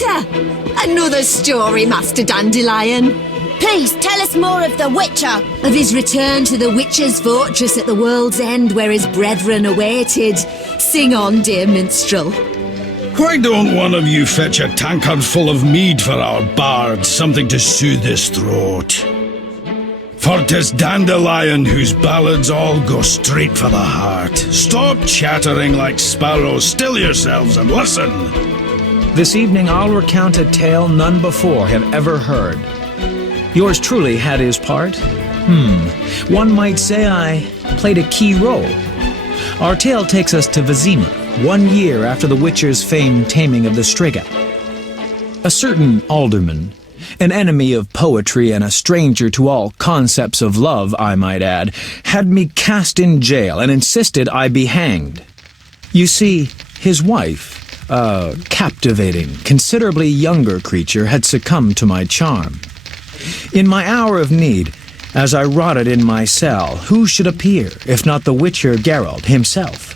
matter? Another story, Master Dandelion. Please, tell us more of the Witcher. Of his return to the Witcher's fortress at the world's end where his brethren awaited. Sing on, dear minstrel. Why don't one of you fetch a tankard full of mead for our bard, something to soothe his throat? For 'tis Dandelion whose ballads all go straight for the heart. Stop chattering like sparrows, still yourselves and listen. This evening I'll recount a tale none before have ever heard. Yours truly had his part. One might say I played a key role. Our tale takes us to Vizima, 1 year after the Witcher's famed taming of the Striga. A certain alderman, an enemy of poetry and a stranger to all concepts of love, I might add, had me cast in jail and insisted I be hanged. You see, his wife, a captivating, considerably younger creature, had succumbed to my charm. In my hour of need, as I rotted in my cell, who should appear, if not the Witcher Geralt himself?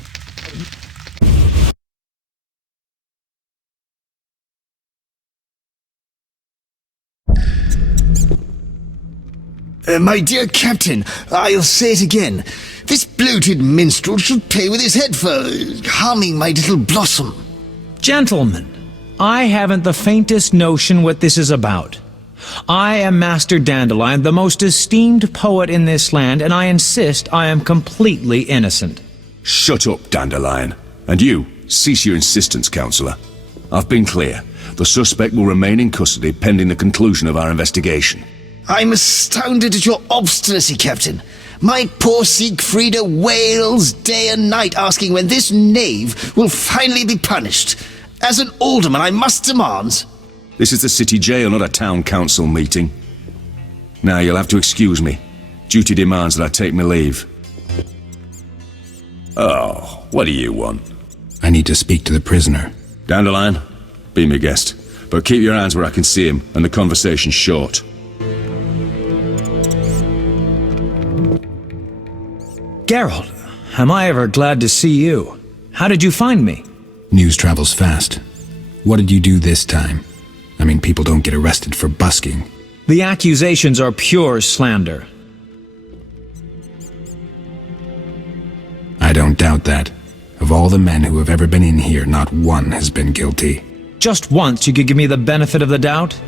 My dear Captain, I'll say it again. This bloated minstrel should pay with his head for harming my little blossom. Gentlemen, I haven't the faintest notion what this is about. I am Master Dandelion, the most esteemed poet in this land, and I insist I am completely innocent. Shut up, Dandelion. And you, cease your insistence, Councillor. I've been clear. The suspect will remain in custody pending the conclusion of our investigation. I'm astounded at your obstinacy, Captain. My poor Siegfrieda wails day and night asking when this knave will finally be punished. As an alderman, I must demand... This is the city jail, not a town council meeting. Now you'll have to excuse me. Duty demands that I take my leave. Oh, what do you want? I need to speak to the prisoner. Dandelion, be my guest. But keep your hands where I can see him, and the conversation short. Geralt, am I ever glad to see you. How did you find me? News travels fast. What did you do this time? I mean, people don't get arrested for busking. The accusations are pure slander. I don't doubt that. Of all the men who have ever been in here, not one has been guilty. Just once you could give me the benefit of the doubt?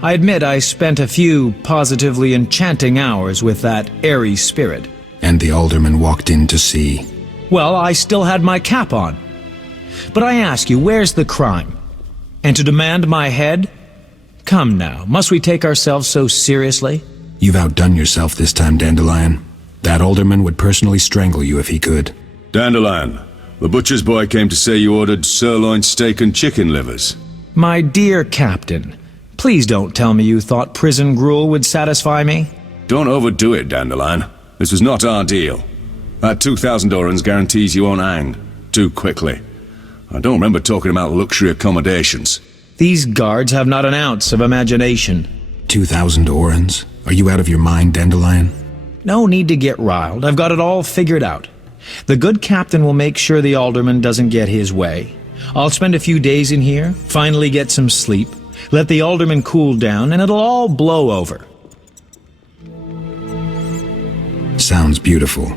I admit I spent a few positively enchanting hours with that airy spirit. And the alderman walked in to see. Well, I still had my cap on. But I ask you, where's the crime? And to demand my head? Come now, must we take ourselves so seriously? You've outdone yourself this time, Dandelion. That alderman would personally strangle you if he could. Dandelion, the butcher's boy came to say you ordered sirloin steak and chicken livers. My dear Captain, please don't tell me you thought prison gruel would satisfy me. Don't overdo it, Dandelion. This was not our deal. That 2,000 orens guarantees you won't hang too quickly. I don't remember talking about luxury accommodations. These guards have not an ounce of imagination. 2,000 orens? Are you out of your mind, Dandelion? No need to get riled. I've got it all figured out. The good captain will make sure the alderman doesn't get his way. I'll spend a few days in here, finally get some sleep, let the alderman cool down, and it'll all blow over. Sounds beautiful.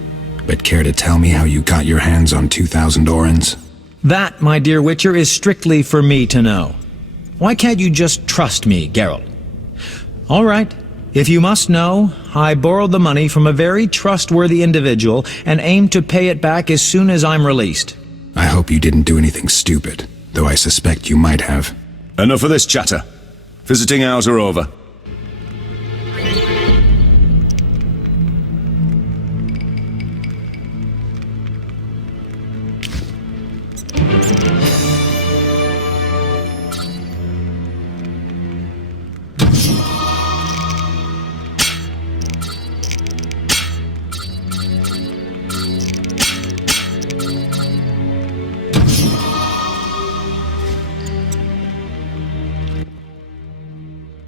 But care to tell me how you got your hands on 2,000 orens? That, my dear Witcher, is strictly for me to know. Why can't you just trust me, Geralt? All right. If you must know, I borrowed the money from a very trustworthy individual and aim to pay it back as soon as I'm released. I hope you didn't do anything stupid, though I suspect you might have. Enough of this chatter. Visiting hours are over.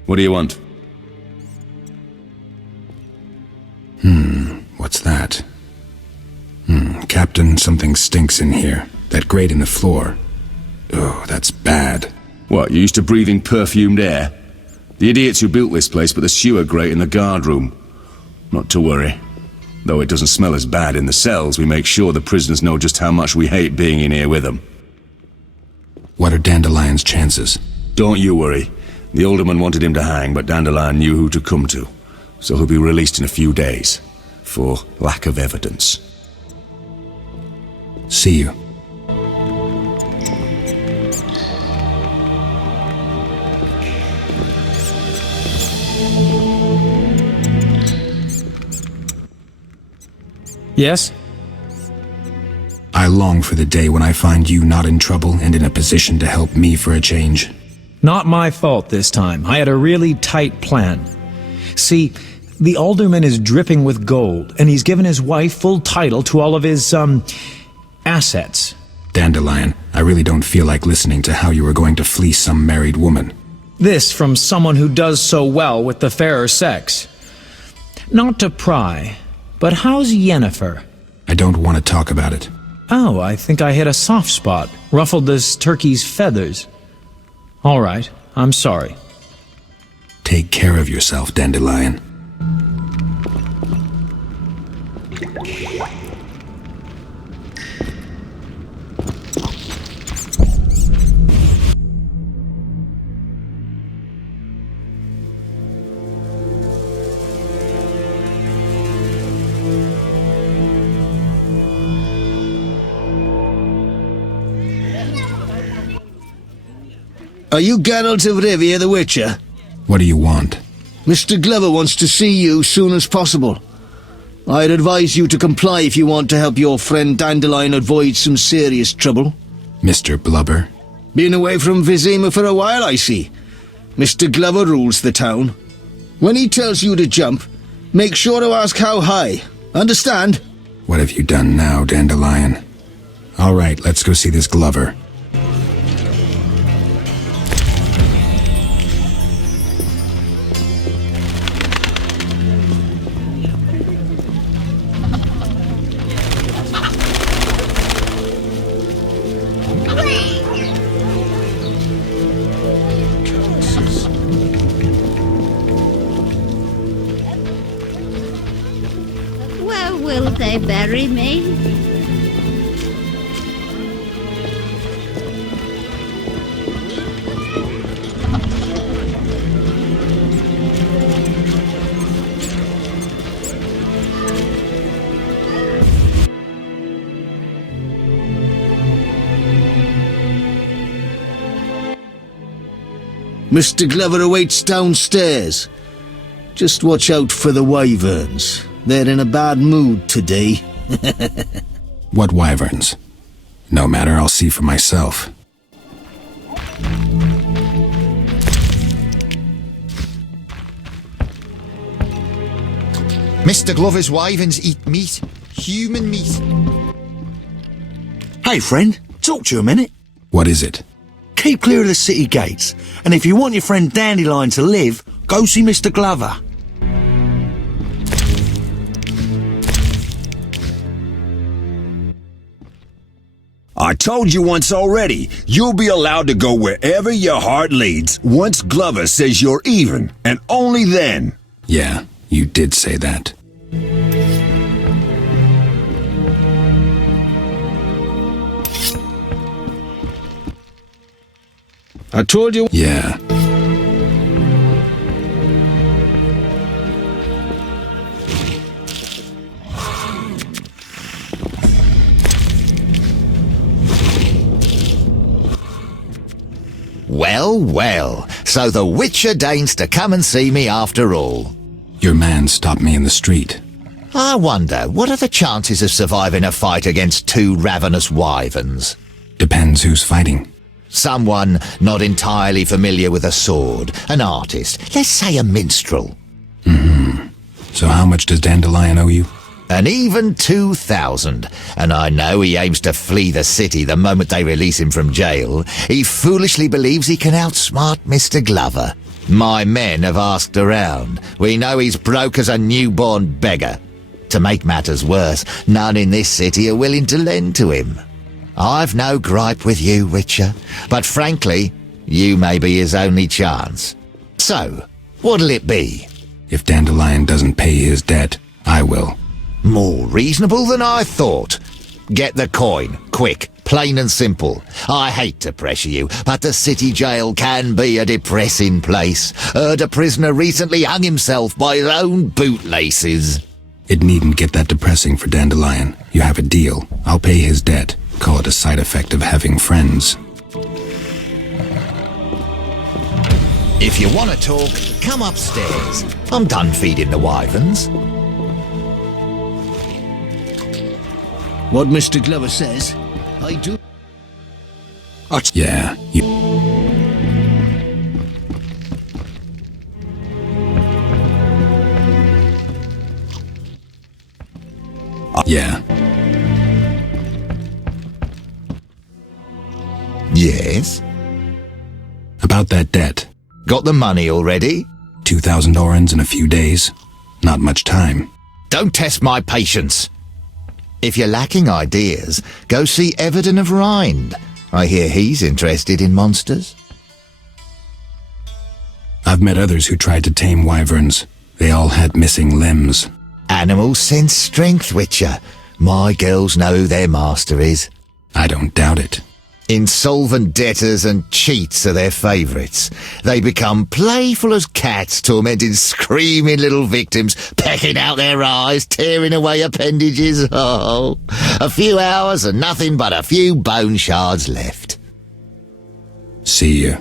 What do you want? What's that? Captain, something stinks in here. That grate in the floor. Oh, that's bad. What, you used to breathing perfumed air? The idiots who built this place put the sewer grate in the guard room. Not to worry. Though it doesn't smell as bad in the cells, we make sure the prisoners know just how much we hate being in here with them. What are Dandelion's chances? Don't you worry. The alderman wanted him to hang, but Dandelion knew who to come to. So he'll be released in a few days. For lack of evidence. See you. Yes? I long for the day when I find you not in trouble and in a position to help me for a change. Not my fault this time. I had a really tight plan. See, the alderman is dripping with gold, and he's given his wife full title to all of his, assets. Dandelion, I really don't feel like listening to how you were going to fleece some married woman. This from someone who does so well with the fairer sex. Not to pry, but how's Yennefer? I don't want to talk about it. Oh, I think I hit a soft spot, ruffled this turkey's feathers. All right, I'm sorry. Take care of yourself, Dandelion. Are you Geralt of Rivia, the Witcher? What do you want? Mr. Glover wants to see you soon as possible. I'd advise you to comply if you want to help your friend Dandelion avoid some serious trouble. Mr. Blubber? Been away from Vizima for a while, I see. Mr. Glover rules the town. When he tells you to jump, make sure to ask how high. Understand? What have you done now, Dandelion? All right, let's go see this Glover. Where will they bury me? Mr. Glover awaits downstairs. Just watch out for the wyverns. They're in a bad mood today. What wyverns? No matter, I'll see for myself. Mr. Glover's wyverns eat meat. Human meat. Hey, friend, talk to you a minute. What is it? Keep clear of the city gates, and if you want your friend Dandelion to live, go see Mr. Glover. I told you once already, you'll be allowed to go wherever your heart leads once Glover says you're even, and only then. Yeah, you did say that. I told you. Yeah. Well, well, so the Witcher deigns to come and see me after all. Your man stopped me in the street. I wonder, what are the chances of surviving a fight against two ravenous wyverns? Depends who's fighting. Someone not entirely familiar with a sword, an artist, let's say a minstrel. So how much does Dandelion owe you? An even 2,000, and I know he aims to flee the city the moment they release him from jail. He foolishly believes he can outsmart Mr. Glover. My men have asked around. We know he's broke as a newborn beggar. To make matters worse, none in this city are willing to lend to him. I've no gripe with you, Witcher, but frankly, You may be his only chance. So, what'll it be? If Dandelion doesn't pay his debt, I will. More reasonable than I thought. Get the coin, quick, plain and simple. I hate to pressure you, but the city jail can be a depressing place. Heard a prisoner recently hung himself by his own bootlaces. It needn't get that depressing for Dandelion. You have a deal. I'll pay his debt. Call it a side effect of having friends. If you want to talk, come upstairs. I'm done feeding the wyverns. What Mr. Glover says, I do. Yeah, you... Yeah. Yes? About that debt. Got the money already? 2,000 orens in a few days. Not much time. Don't test my patience. If you're lacking ideas, go see Everan of Rind. I hear he's interested in monsters. I've met others who tried to tame wyverns. They all had missing limbs. Animals sense strength, Witcher. My girls know who their master is. I don't doubt it. Insolvent debtors and cheats are their favourites. They become playful as cats, tormenting screaming little victims, pecking out their eyes, tearing away appendages. Oh, a few hours and nothing but a few bone shards left. See you.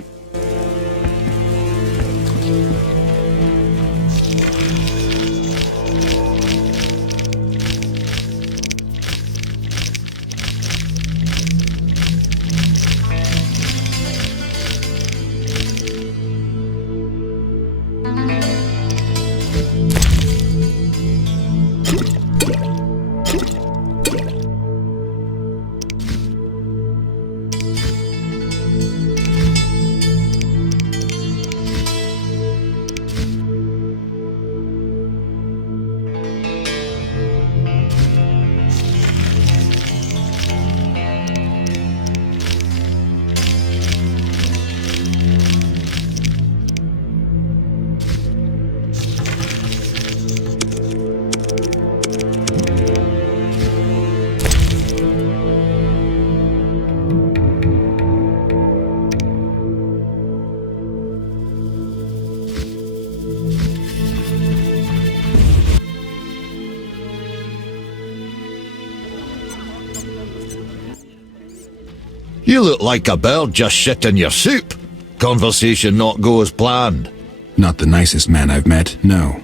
You look like a bird just shit in your soup. Conversation not go as planned. Not the nicest man I've met, no.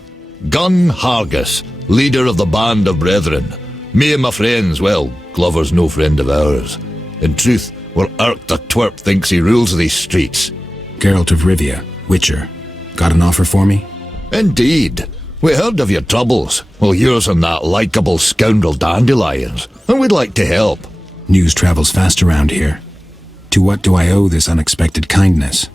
Gun Hargus, leader of the band of brethren. Me and my friends, well, Glover's no friend of ours. In truth, we're irked the twerp thinks he rules these streets. Geralt of Rivia, Witcher. Got an offer for me? Indeed. We heard of your troubles. Well, yours and that likeable scoundrel Dandelion's, and we'd like to help. News travels fast around here. To what do I owe this unexpected kindness?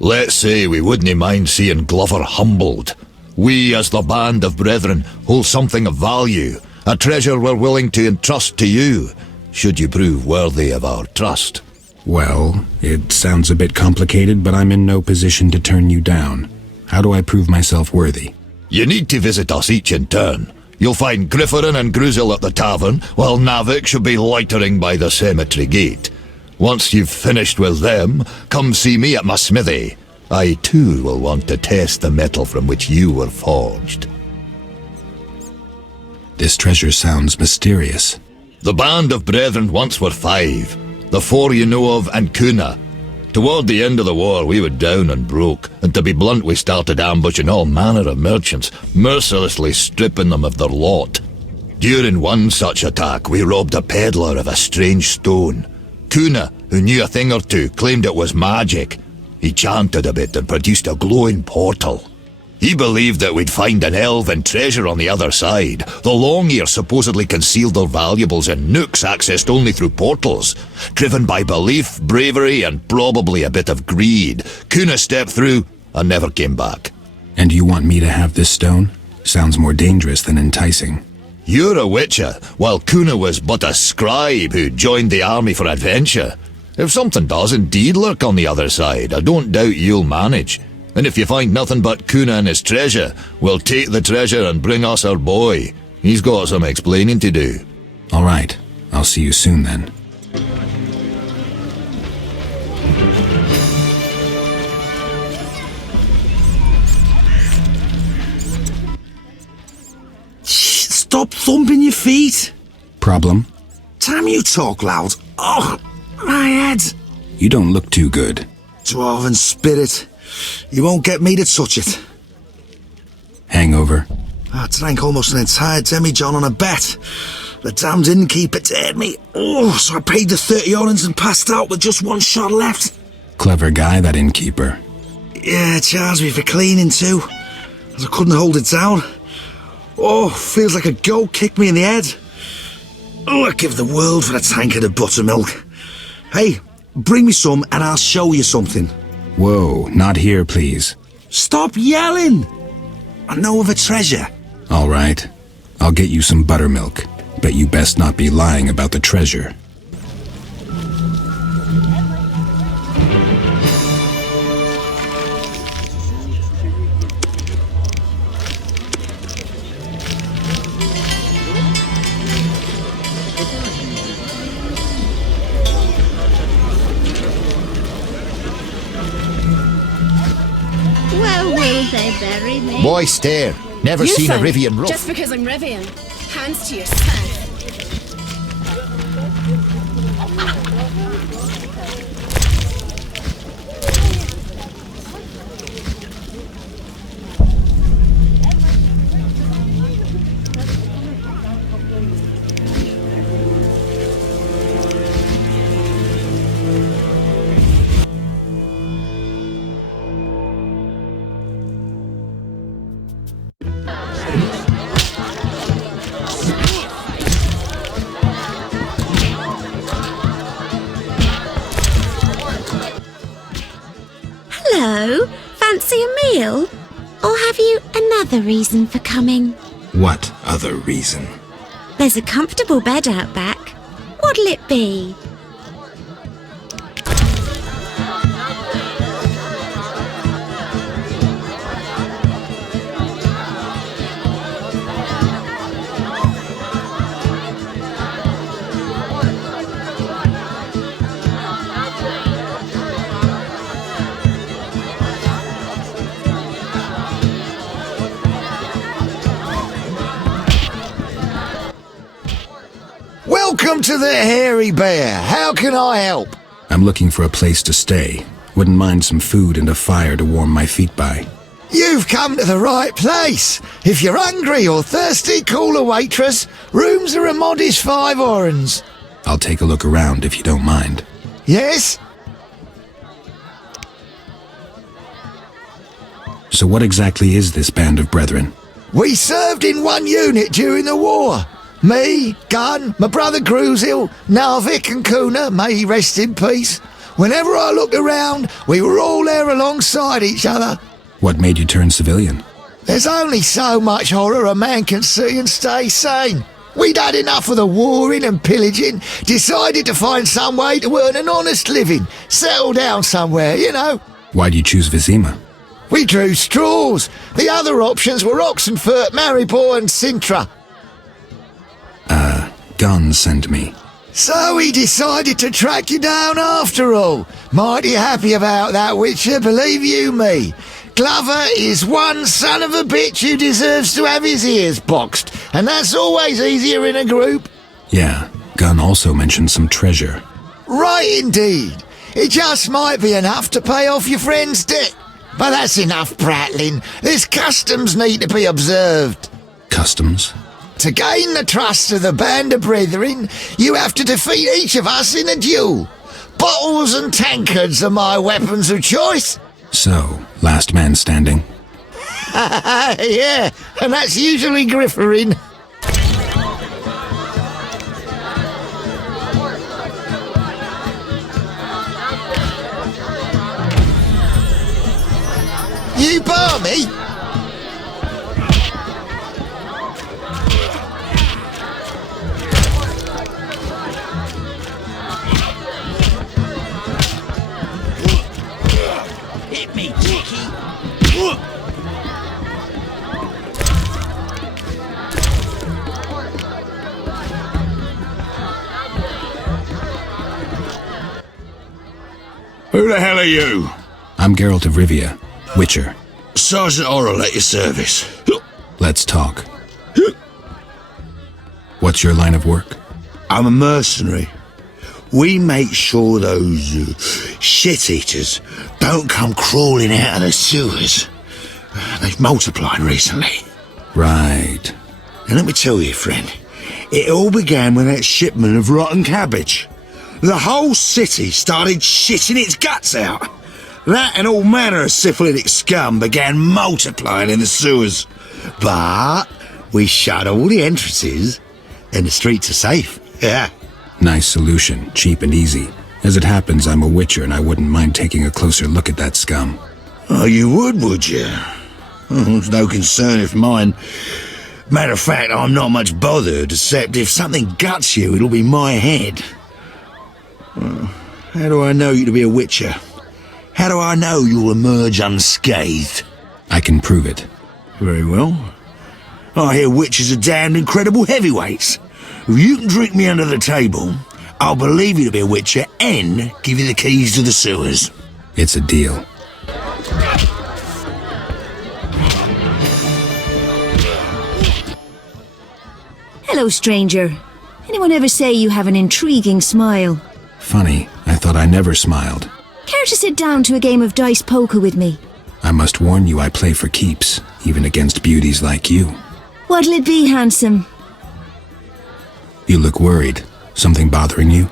Let's say we wouldn't mind seeing Glover humbled. We, as the band of brethren, hold something of value, a treasure we're willing to entrust to you, should you prove worthy of our trust. Well, it sounds a bit complicated, but I'm in no position to turn you down. How do I prove myself worthy? You need to visit us each in turn. You'll find Grifferin and Gruzel at the tavern, while Navik should be loitering by the cemetery gate. Once you've finished with them, come see me at my smithy. I too will want to test the metal from which you were forged. This treasure sounds mysterious. The band of brethren once were 5. The 4 you know of and Kuna. Toward the end of the war, we were down and broke, and to be blunt, we started ambushing all manner of merchants, mercilessly stripping them of their lot. During one such attack, we robbed a peddler of a strange stone. Kuna, who knew a thing or two, claimed it was magic. He chanted a bit and produced a glowing portal. He believed that we'd find an elven treasure on the other side. The Long-Ears supposedly concealed their valuables in nooks accessed only through portals. Driven by belief, bravery, and probably a bit of greed, Kuna stepped through and never came back. And you want me to have this stone? Sounds more dangerous than enticing. You're a witcher, while Kuna was but a scribe who joined the army for adventure. If something does indeed lurk on the other side, I don't doubt you'll manage. And if you find nothing but Kuna and his treasure, we'll take the treasure and bring us our boy. He's got some explaining to do. All right. I'll see you soon then. Stop thumping your feet. Problem? Time you talk loud. Oh, my head. You don't look too good. Dwarven spirit. You won't get me to touch it. Hangover? I drank almost an entire demijohn on a bet. The damned innkeeper dared me. Oh, so I paid the 30 orens and passed out with just one shot left. Clever guy, that innkeeper. Yeah, charged me for cleaning too, as I couldn't hold it down. Oh, feels like a goat kicked me in the head. Oh, I'd give the world for a tankard of buttermilk. Hey, bring me some and I'll show you something. Whoa, not here, please. Stop yelling! I know of a treasure. All right. I'll get you some buttermilk, but you best not be lying about the treasure. Where will they bury me? Why stare? Never You seen a think, Rivian rough. Just because I'm Rivian. Hands to yourself. Hello, fancy a meal? Or have you another reason for coming? What other reason? There's a comfortable bed out back. What'll it be? Welcome to the Hairy Bear. How can I help? I'm looking for a place to stay. Wouldn't mind some food and a fire to warm my feet by. You've come to the right place. If you're hungry or thirsty, call a waitress. Rooms are a modest 5 orens. I'll take a look around if you don't mind. Yes? So what exactly is this band of brethren? We served in one unit during the war. Me, Gunn, my brother Grusil, Narvik and Kuna, may he rest in peace. Whenever I looked around, we were all there alongside each other. What made you turn civilian? There's only so much horror a man can see and stay sane. We'd had enough of the warring and pillaging, decided to find some way to earn an honest living, settle down somewhere, you know. Why'd you choose Vizima? We drew straws. The other options were Oxenfurt, Maribor and Sintra. Gunn sent me. So he decided to track you down after all. Mighty happy about that, Witcher, believe you me. Glover is one son of a bitch who deserves to have his ears boxed, and that's always easier in a group. Yeah, Gunn also mentioned some treasure. Right indeed. It just might be enough to pay off your friend's debt. But that's enough prattling. There's customs need to be observed. Customs? To gain the trust of the band of brethren, you have to defeat each of us in a duel. Bottles and tankards are my weapons of choice. So, last man standing? Yeah, and that's usually Grifferin. You bar me? Who the hell are you? I'm Geralt of Rivia, Witcher. Sergeant Orrell at your service. Let's talk. What's your line of work? I'm a mercenary. We make sure those shit-eaters don't come crawling out of the sewers. They've multiplied recently. Right. And let me tell you, friend, it all began with that shipment of rotten cabbage. The whole city started shitting its guts out. That and all manner of syphilitic scum began multiplying in the sewers. But we shut all the entrances and the streets are safe. Yeah. Nice solution, cheap and easy. As it happens, I'm a Witcher and I wouldn't mind taking a closer look at that scum. Oh, you would you? Oh, it's no concern of mine. Matter of fact, I'm not much bothered, except if something guts you, it'll be my head. Well, how do I know you to be a Witcher? How do I know you'll emerge unscathed? I can prove it. Very well. I hear Witchers are damned incredible heavyweights. If you can drink me under the table, I'll believe you to be a Witcher and give you the keys to the sewers. It's a deal. Hello, stranger. Anyone ever say you have an intriguing smile? Funny, I thought I never smiled. Care to sit down to a game of dice poker with me? I must warn you I play for keeps, even against beauties like you. What'll it be, handsome? You look worried. Something bothering you?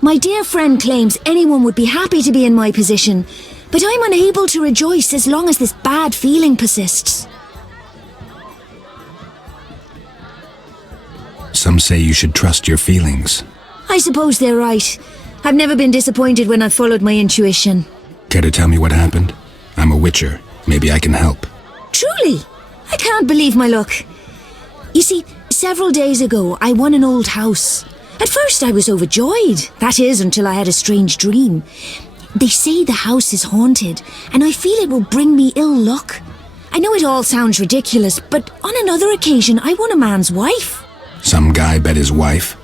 My dear friend claims anyone would be happy to be in my position, but I'm unable to rejoice as long as this bad feeling persists. Some say you should trust your feelings. I suppose they're right. I've never been disappointed when I've followed my intuition. Care to tell me what happened? I'm a Witcher. Maybe I can help. Truly? I can't believe my luck. You see, several days ago, I won an old house. At first I was overjoyed. That is, until I had a strange dream. They say the house is haunted, and I feel it will bring me ill luck. I know it all sounds ridiculous, but on another occasion I won a man's wife. Some guy bet his wife?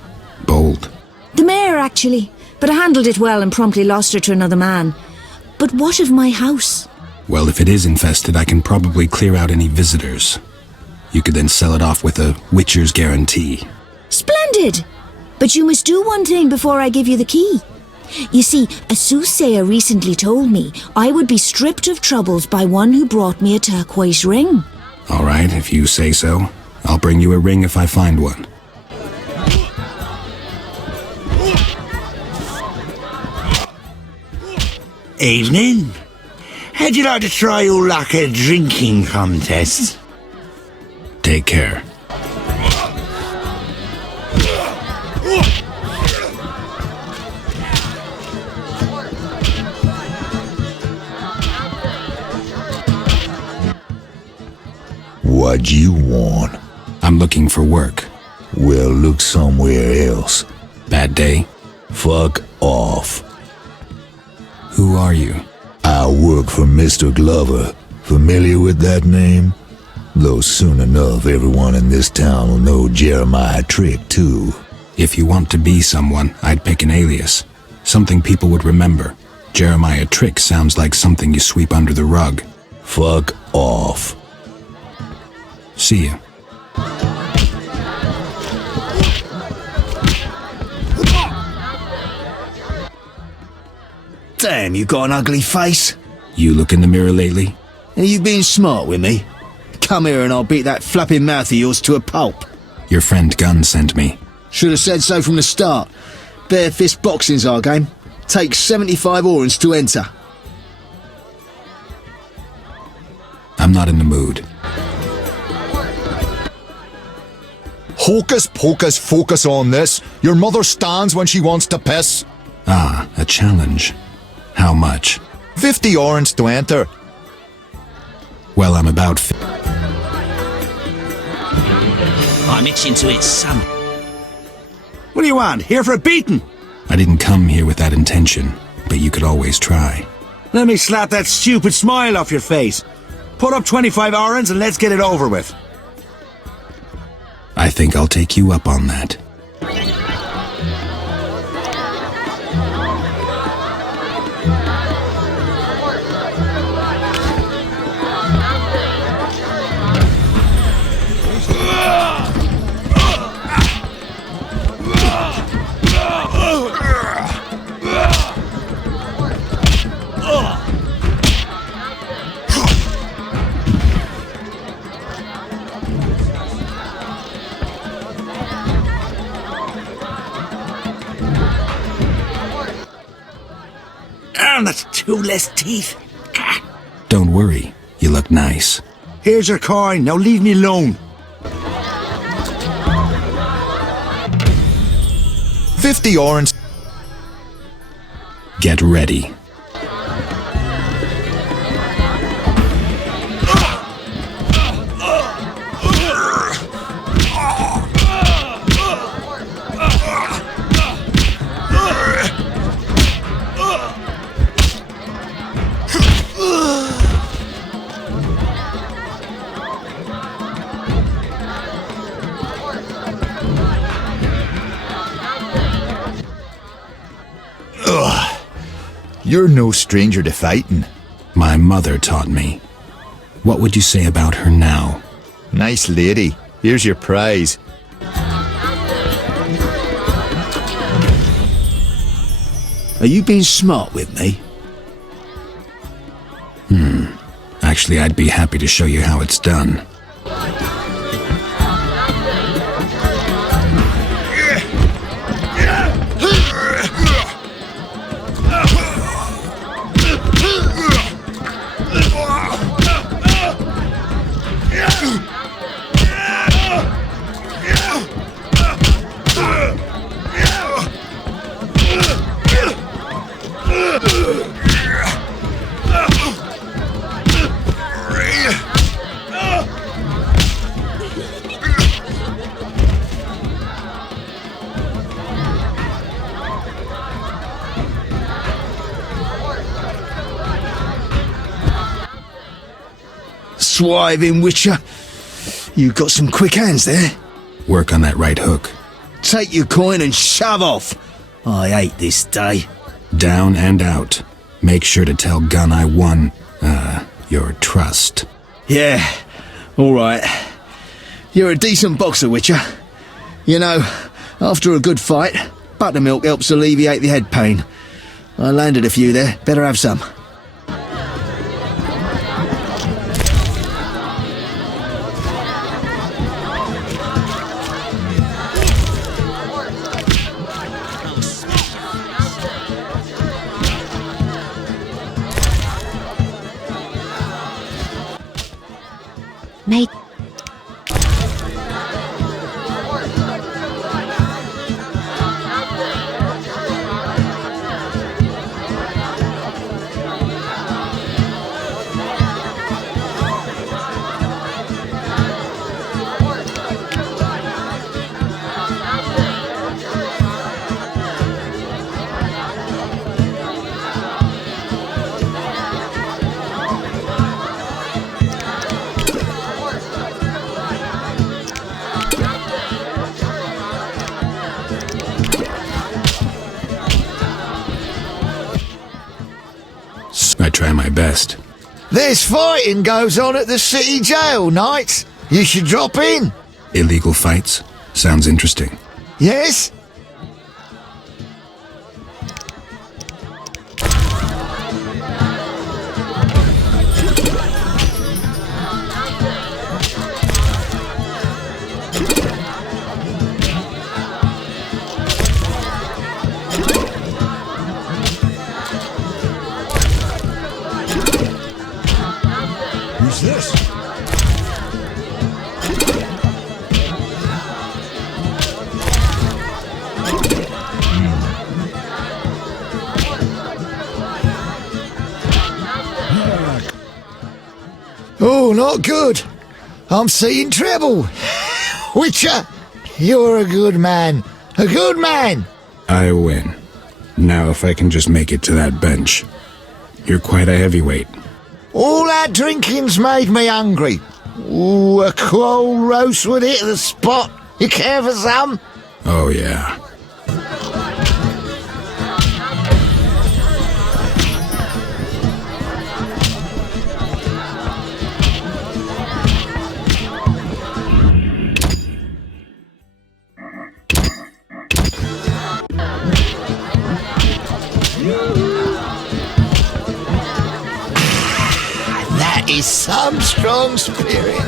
Bold. The mayor, actually. But I handled it well and promptly lost her to another man. But what of my house? Well, if it is infested, I can probably clear out any visitors. You could then sell it off with a Witcher's guarantee. Splendid! But you must do one thing before I give you the key. You see, a soothsayer recently told me I would be stripped of troubles by one who brought me a turquoise ring. All right, if you say so. I'll bring you a ring if I find one. Evening. How'd you like to try your luck at a drinking contest? Take care. What you want? I'm looking for work. Well, look somewhere else. Bad day? Fuck off. Who are you? I work for Mr. Glover. Familiar with that name? Though soon enough, everyone in this town will know Jeremiah Trick, too. If you want to be someone, I'd pick an alias. Something people would remember. Jeremiah Trick sounds like something you sweep under the rug. Fuck off. See you. Damn, you got an ugly face. You look in the mirror lately? Are you being smart with me? Come here and I'll beat that flapping mouth of yours to a pulp. Your friend Gunn sent me. Should have said so from the start. Bare fist boxing's our game. Takes 75 orans to enter. I'm not in the mood. Hocus pocus focus on this. Your mother stands when she wants to piss. Ah, a challenge. How much? 50 orans to enter. Well, I'm about I'm itching to eat some. What do you want? Here for a beating? I didn't come here with that intention, but you could always try. Let me slap that stupid smile off your face. Put up 25 orange and let's get it over with. I think I'll take you up on that. And that's 2 less teeth. Don't worry, you look nice. Here's your coin, now leave me alone. 50 orange. Get ready. You're no stranger to fighting. My mother taught me. What would you say about her now? Nice lady. Here's your prize. Are you being smart with me? Actually, I'd be happy to show you how it's done. Swiving Witcher. You got some quick hands there. Work on that right hook. Take your coin and shove off. I hate this day. Down and out. Make sure to tell Gunn I won, your trust. Yeah, alright. You're a decent boxer, Witcher. You know, after a good fight, buttermilk helps alleviate the head pain. I landed a few there. Better have some. Mate. I try my best. This fighting goes on at the city jail nights. You should drop in. Illegal fights? Sounds interesting. Yes? Who's this? Oh, not good. I'm seeing trouble. Witcher, you're a good man. A good man. I win. Now if I can just make it to that bench. You're quite a heavyweight. All that drinking's made me hungry. Ooh, a cold roast would hit the spot. You care for some? Oh, yeah. That is some strong spirit.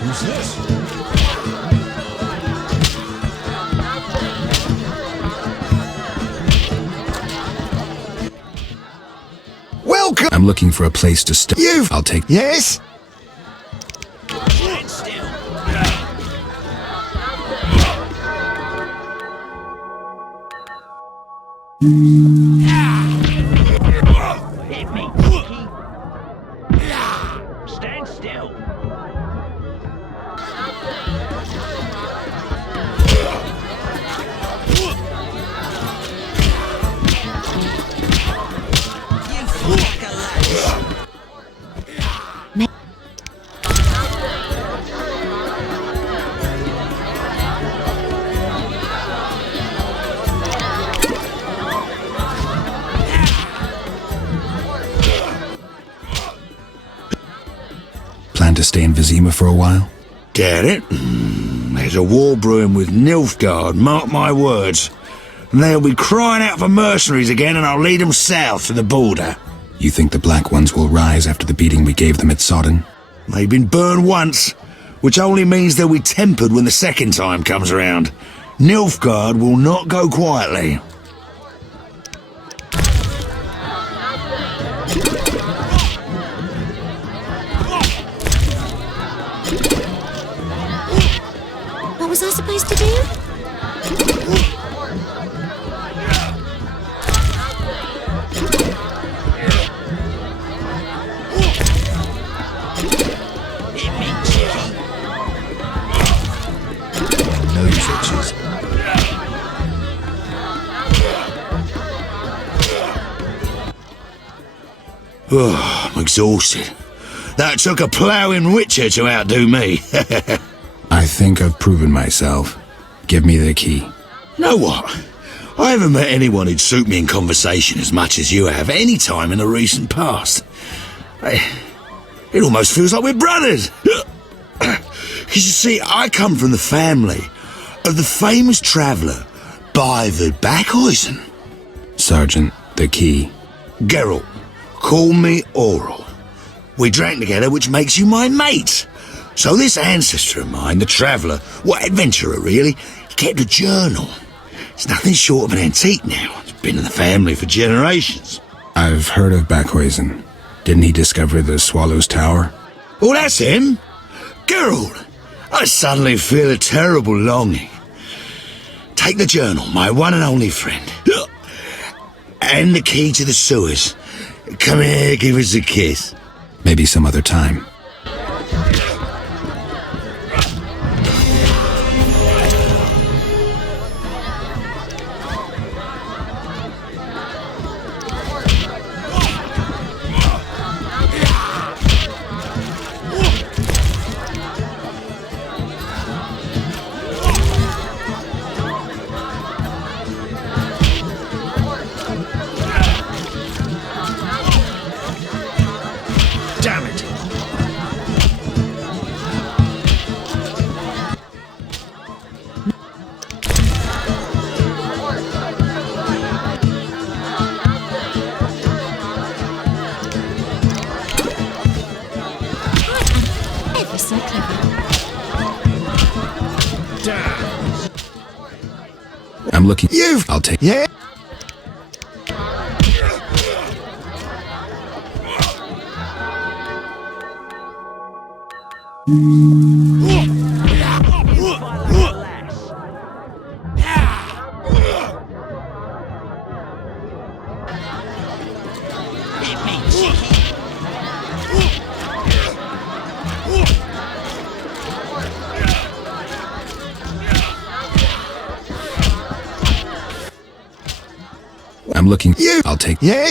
Who's this? Welcome! I'm looking for a place to stay. I'll take... Yes? Stand still. Hit me, Kiki. Stand still. You fall like a latch. Plan to stay in Vizima for a while? Get it? There's a war brewing with Nilfgaard, mark my words. And they'll be crying out for mercenaries again, and I'll lead them south to the border. You think the Black Ones will rise after the beating we gave them at Sodden? They've been burned once, which only means they'll be tempered when the second time comes around. Nilfgaard will not go quietly. What was I supposed to do? Hit me, Chicky. Nose itches. Oh, I'm exhausted. That took a ploughing witcher to outdo me. I think I've proven myself. Give me the key. Know what? I haven't met anyone who'd suit me in conversation as much as you have any time in the recent past. It almost feels like we're brothers. Because you see, I come from the family of the famous traveller Byvard Backhuizen. Sergeant, the key. Geralt, call me Oral. We drank together, which makes you my mate. So this ancestor of mine, the traveller, what adventurer really, he kept a journal. It's nothing short of an antique now. It's been in the family for generations. I've heard of Backhuizen. Didn't he discover the Swallow's Tower? Oh, that's him. Geralt, I suddenly feel a terrible longing. Take the journal, my one and only friend. And the key to the sewers. Come here, give us a kiss. Maybe some other time. Damn it. Ever so clever. I'm looking... You've... I'll take... Yeah? Hit me, cheeky. I'm looking. I'll take. Yeah?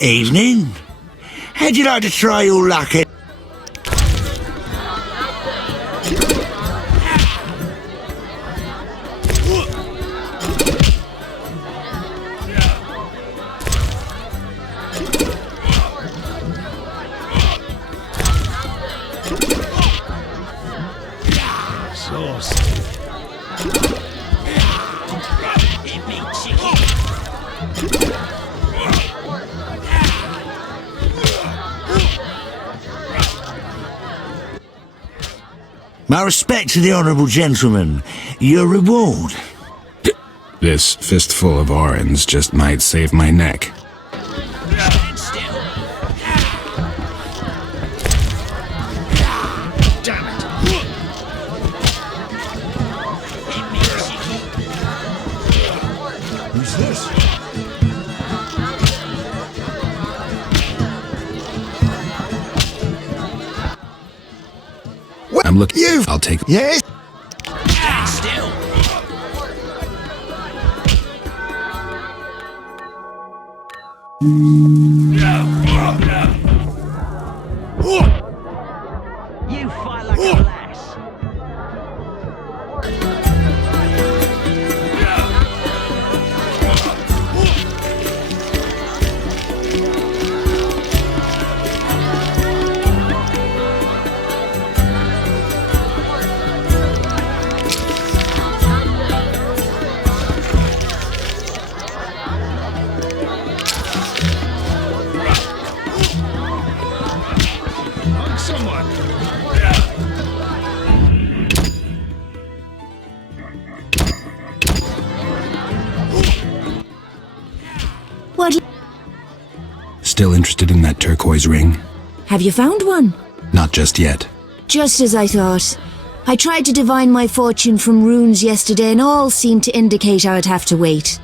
Evening. How'd you like to try your luck at... Hit me, cheeky. My respect to the honourable gentleman. Your reward. This fistful of orange just might save my neck. Stand still. Damn it. Hit me, cheeky. Who's this? I'm looking. I'll take. Yes? Stand still. You fight like a lass. What? Still interested in that turquoise ring? Have you found one? Not just yet. Just as I thought. I tried to divine my fortune from runes yesterday and all seemed to indicate I would have to wait.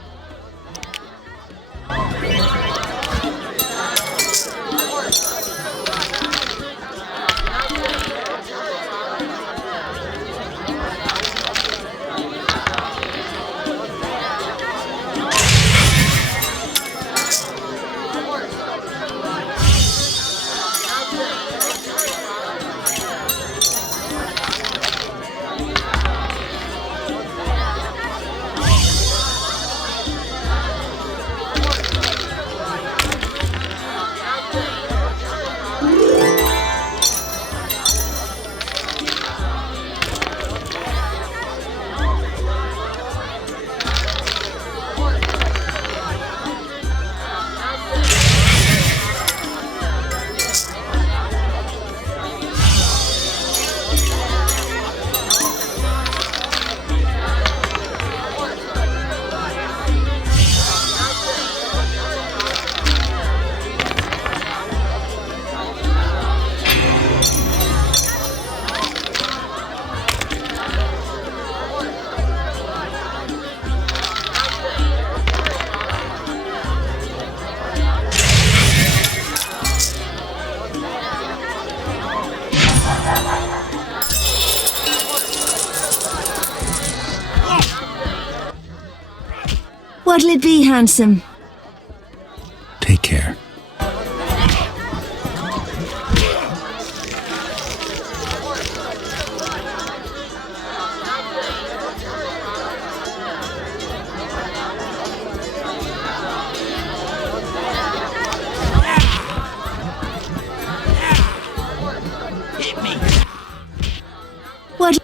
What'll it be, handsome? Take care. Hit me. What?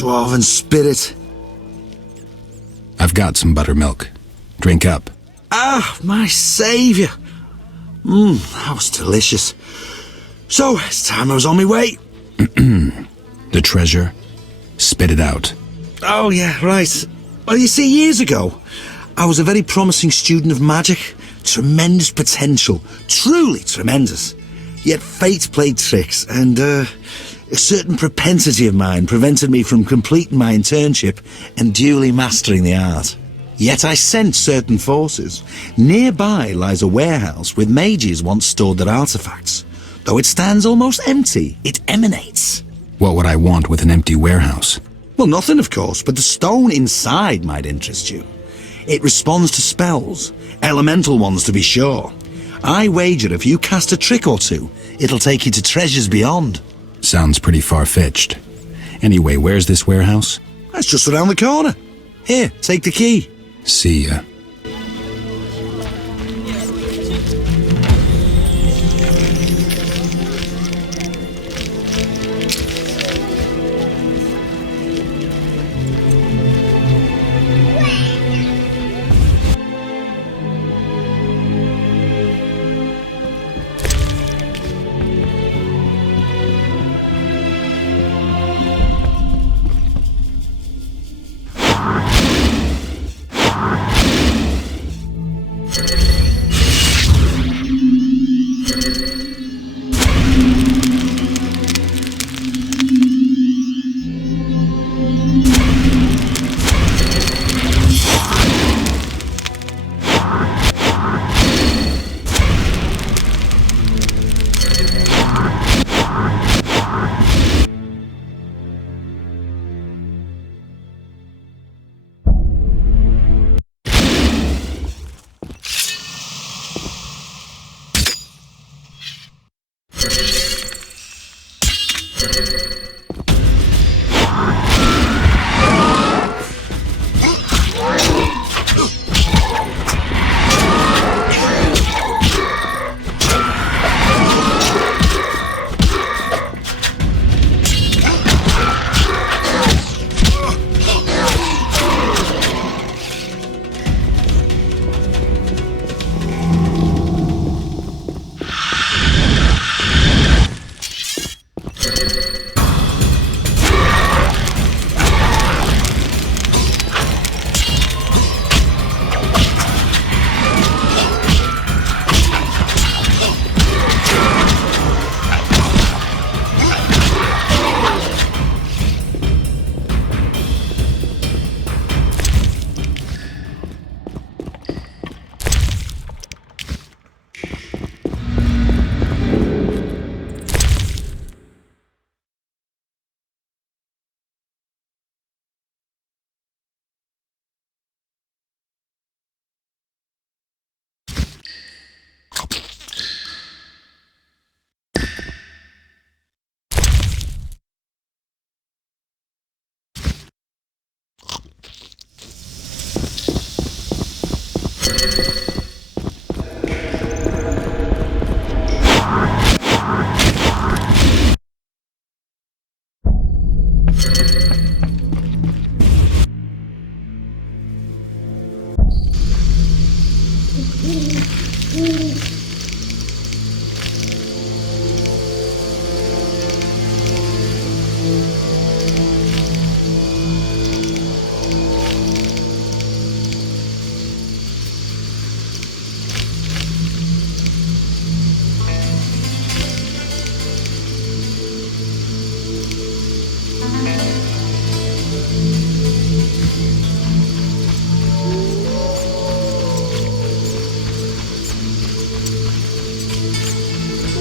dwarven spirit. I've got some buttermilk. Drink up. Ah, my saviour. That was delicious. So, it's time I was on my way. The treasure? Spit it out. Oh, yeah, right. Well, you see, years ago, I was a very promising student of magic. Tremendous potential. Truly tremendous. Yet fate played tricks, and a certain propensity of mine prevented me from completing my internship and duly mastering the art. Yet I sensed certain forces. Nearby lies a warehouse with mages once stored their artifacts. Though it stands almost empty, it emanates. What would I want with an empty warehouse? Well, nothing, of course, but the stone inside might interest you. It responds to spells, elemental ones to be sure. I wager if you cast a trick or two, it'll take you to treasures beyond. Sounds pretty far-fetched. Anyway, where's this warehouse? That's just around the corner. Here, take the key. See ya.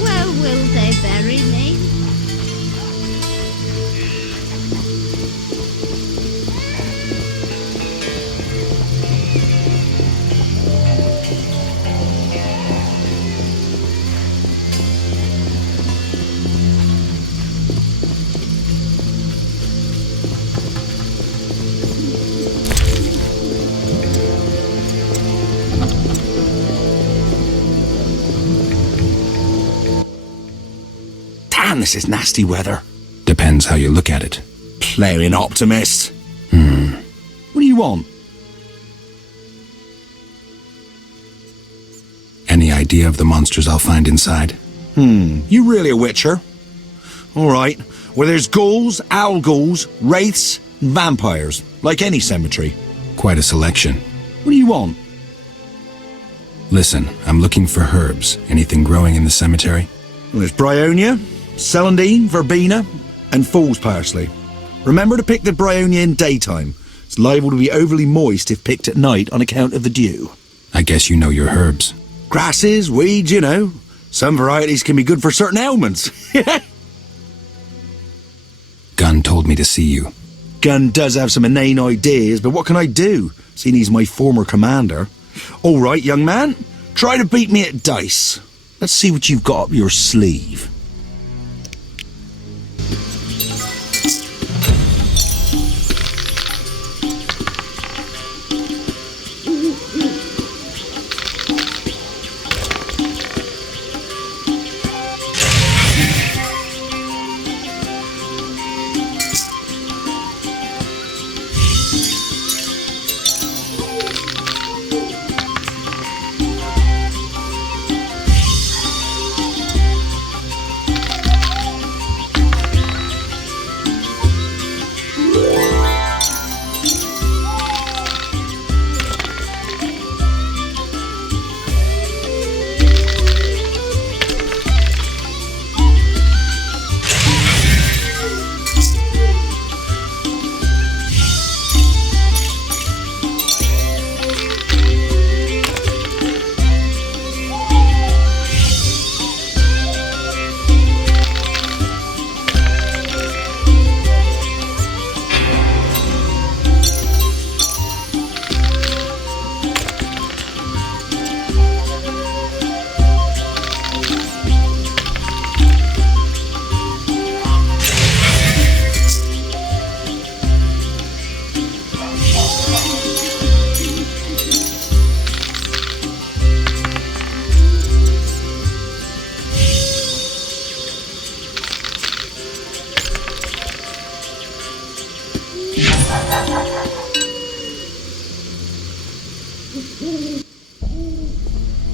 Where will they bury me? Damn, this is nasty weather. Depends how you look at it. Playing optimist. What do you want? Any idea of the monsters I'll find inside? You really a witcher? Alright, well there's ghouls, owl ghouls, wraiths, and vampires, like any cemetery. Quite a selection. What do you want? Listen, I'm looking for herbs. Anything growing in the cemetery? Well, there's bryonia, celandine, verbena, and fool's parsley. Remember to pick the bryonia in daytime. It's liable to be overly moist if picked at night on account of the dew. I guess you know your herbs. Grasses, weeds, you know. Some varieties can be good for certain ailments. Gunn told me to see you. Gunn does have some inane ideas, but what can I do, seeing he's my former commander? All right, young man, try to beat me at dice. Let's see what you've got up your sleeve.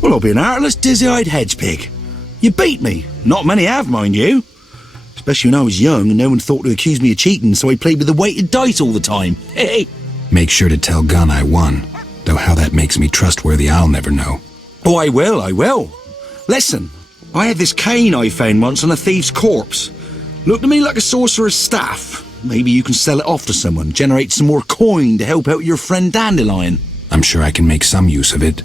Well, I'll be an heartless, dizzy-eyed hedge pig. You beat me. Not many have, mind you. Especially when I was young and no one thought to accuse me of cheating, so I played with the weighted dice all the time. Hey! Make sure to tell Gunn I won. Though how that makes me trustworthy, I'll never know. Oh, I will. Listen, I had this cane I found once on a thief's corpse. Looked to me like a sorcerer's staff. Maybe you can sell it off to someone, generate some more coin to help out your friend Dandelion. I'm sure I can make some use of it.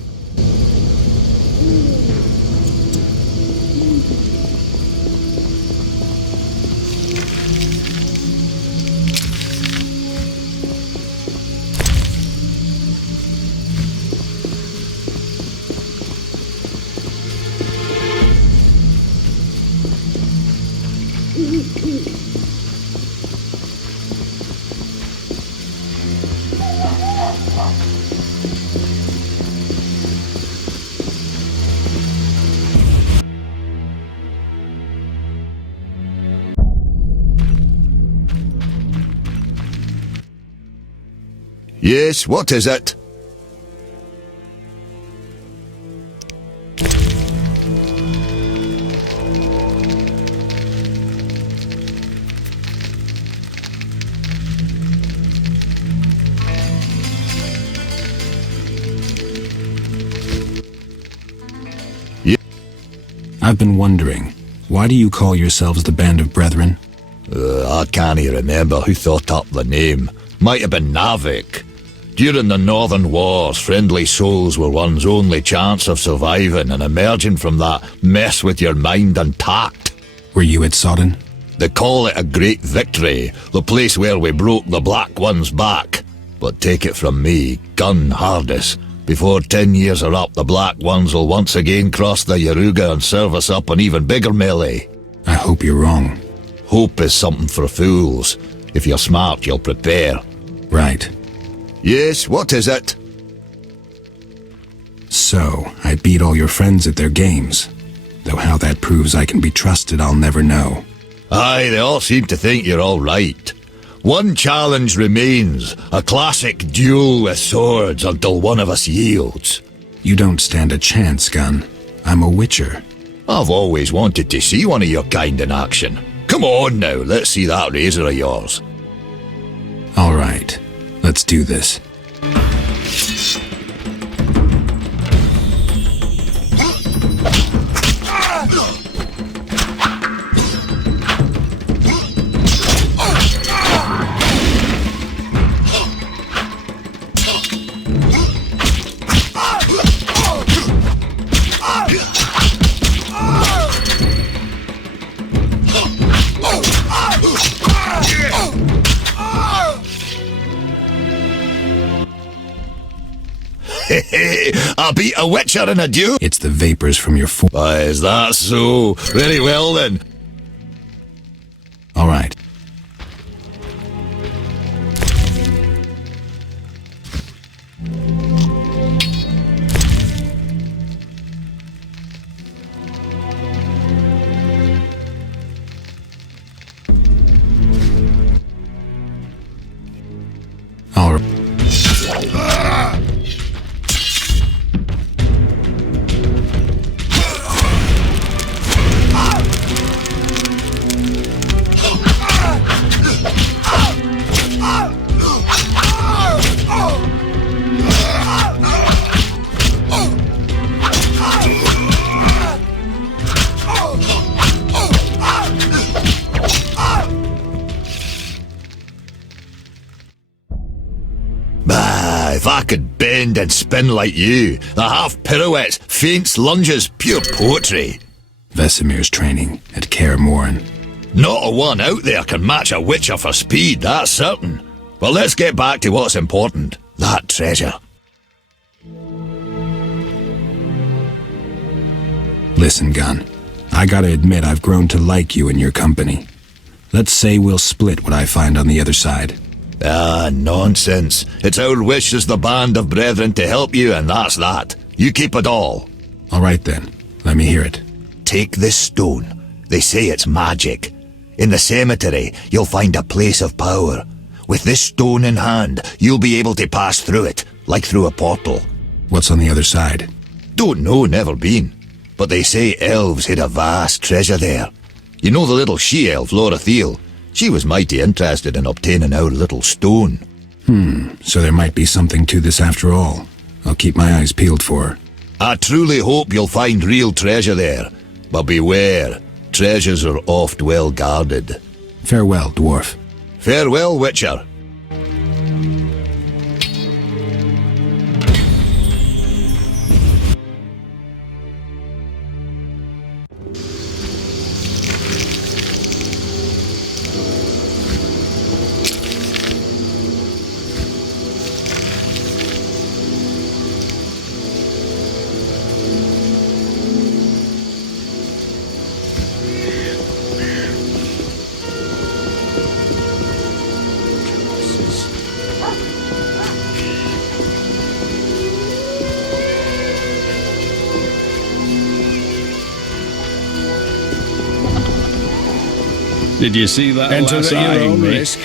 Yes, what is it? I've been wondering, why do you call yourselves the Band of Brethren? I can't remember who thought up the name. Might have been Navik. During the Northern Wars, friendly souls were one's only chance of surviving and emerging from that mess with your mind intact. Were you at Sodden? They call it a great victory, the place where we broke the Black One's back. But take it from me, Gun Hardis, before 10 years are up, the Black Ones will once again cross the Yaruga and serve us up an even bigger melee. I hope you're wrong. Hope is something for fools. If you're smart, you'll prepare. Right. Yes, what is it? So, I beat all your friends at their games. Though how that proves I can be trusted, I'll never know. Aye, they all seem to think you're all right. One challenge remains. A classic duel with swords until one of us yields. You don't stand a chance, Gun. I'm a witcher. I've always wanted to see one of your kind in action. Come on now, let's see that razor of yours. All right, let's do this. I beat a witcher in a duel. It's the vapors from your Why, is that so? Very well then. All right. All right. If I could bend and spin like you, the half pirouettes, feints, lunges, pure poetry. Vesemir's training at Kaer Morhen. Not a one out there can match a witcher for speed, that's certain. But let's get back to what's important. That treasure. Listen, Gun. I gotta admit I've grown to like you and your company. Let's say we'll split what I find on the other side. Ah, nonsense. It's our wish as the band of brethren to help you, and that's that. You keep it all. All right then. Let me hear it. Take this stone. They say it's magic. In the cemetery, you'll find a place of power. With this stone in hand, you'll be able to pass through it, like through a portal. What's on the other side? Don't know, never been. But they say elves hid a vast treasure there. You know the little she-elf, Laura Thiel? She was mighty interested in obtaining our little stone. So there might be something to this after all. I'll keep my eyes peeled for her. I truly hope you'll find real treasure there. But beware, treasures are oft well guarded. Farewell, dwarf. Farewell, Witcher. Did you see that? Enter lass at your eyeing own me? risk.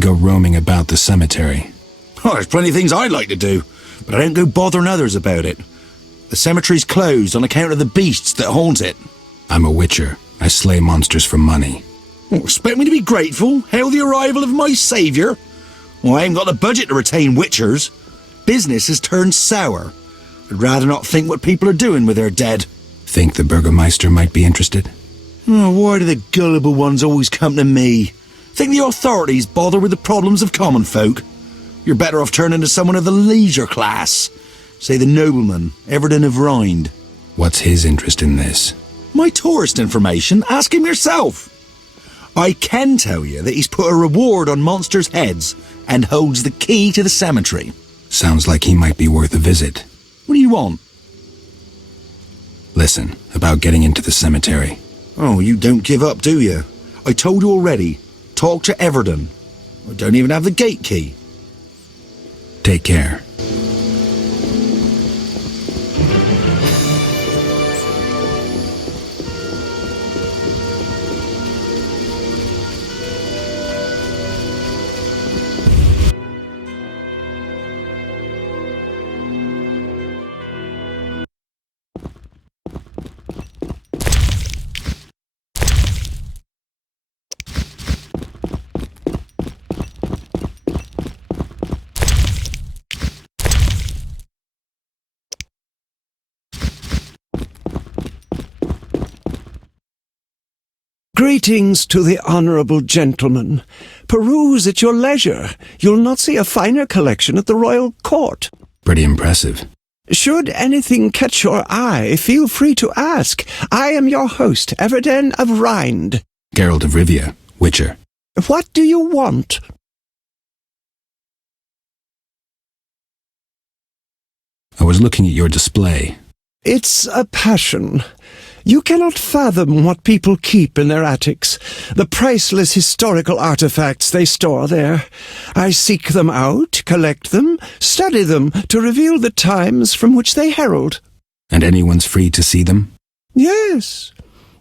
to go roaming about the cemetery. Oh, there's plenty of things I'd like to do, but I don't go bothering others about it. The cemetery's closed on account of the beasts that haunt it. I'm a witcher. I slay monsters for money. Well, expect me to be grateful? Hail the arrival of my saviour? Well, I ain't got the budget to retain witchers. Business has turned sour. I'd rather not think what people are doing with their dead. Think the Burgermeister might be interested? Oh, why do the gullible ones always come to me? Think the authorities bother with the problems of common folk? You're better off turning to someone of the leisure class. Say the nobleman, Everan of Rind. What's his interest in this? My tourist information? Ask him yourself. I can tell you that he's put a reward on monsters' heads and holds the key to the cemetery. Sounds like he might be worth a visit. What do you want? Listen, about getting into the cemetery. Oh, you don't give up, do you? I told you already. Talk to Everan. I don't even have the gate key. Take care. Greetings to the honourable gentleman. Peruse at your leisure. You'll not see a finer collection at the royal court. Pretty impressive. Should anything catch your eye, feel free to ask. I am your host, Everan of Rind. Geralt of Rivia, Witcher. What do you want? I was looking at your display. It's a passion. You cannot fathom what people keep in their attics, the priceless historical artifacts they store there. I seek them out, collect them, study them to reveal the times from which they herald. And anyone's free to see them? Yes.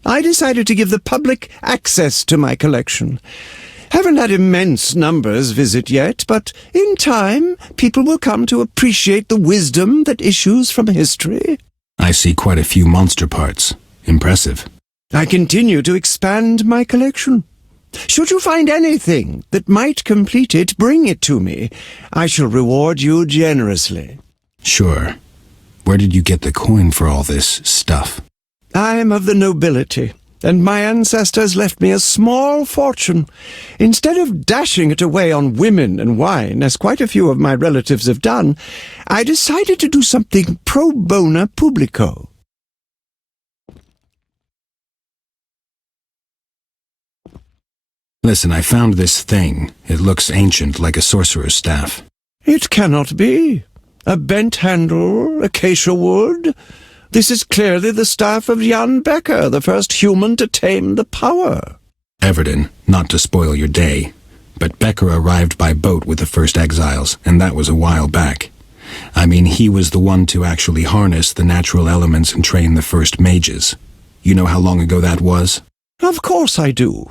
I decided to give the public access to my collection. Haven't had immense numbers visit yet, but in time people will come to appreciate the wisdom that issues from history. I see quite a few monster parts. Impressive. I continue to expand my collection. Should you find anything that might complete it, bring it to me. I shall reward you generously. Sure. Where did you get the coin for all this stuff? I am of the nobility, and my ancestors left me a small fortune. Instead of dashing it away on women and wine, as quite a few of my relatives have done, I decided to do something pro bono publico. Listen, I found this thing. It looks ancient, like a sorcerer's staff. It cannot be. A bent handle, acacia wood. This is clearly the staff of Jan Becker, the first human to tame the power. Everden, not to spoil your day, but Becker arrived by boat with the first exiles, and that was a while back. I mean, he was the one to actually harness the natural elements and train the first mages. You know how long ago that was? Of course I do.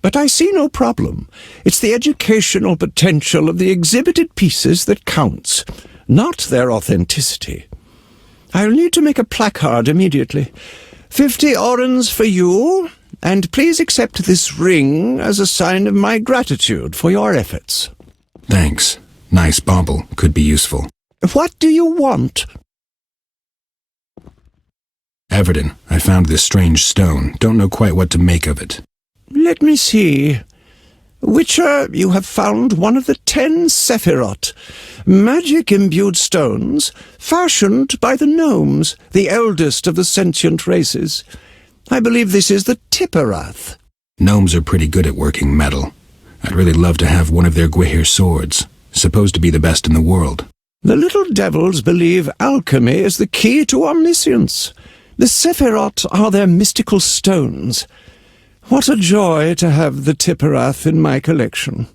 But I see no problem. It's the educational potential of the exhibited pieces that counts, not their authenticity. I'll need to make a placard immediately. 50 orens for you, and please accept this ring as a sign of my gratitude for your efforts. Thanks. Nice bauble. Could be useful. What do you want? Everden, I found this strange stone. Don't know quite what to make of it. Let me see. Witcher, you have found one of the 10 Sephiroth, magic-imbued stones, fashioned by the gnomes, the eldest of the sentient races. I believe this is the Tipperath. Gnomes are pretty good at working metal. I'd really love to have one of their Gwihir swords, supposed to be the best in the world. The little devils believe alchemy is the key to omniscience. The Sephiroth are their mystical stones. What a joy to have the Tipperath in my collection.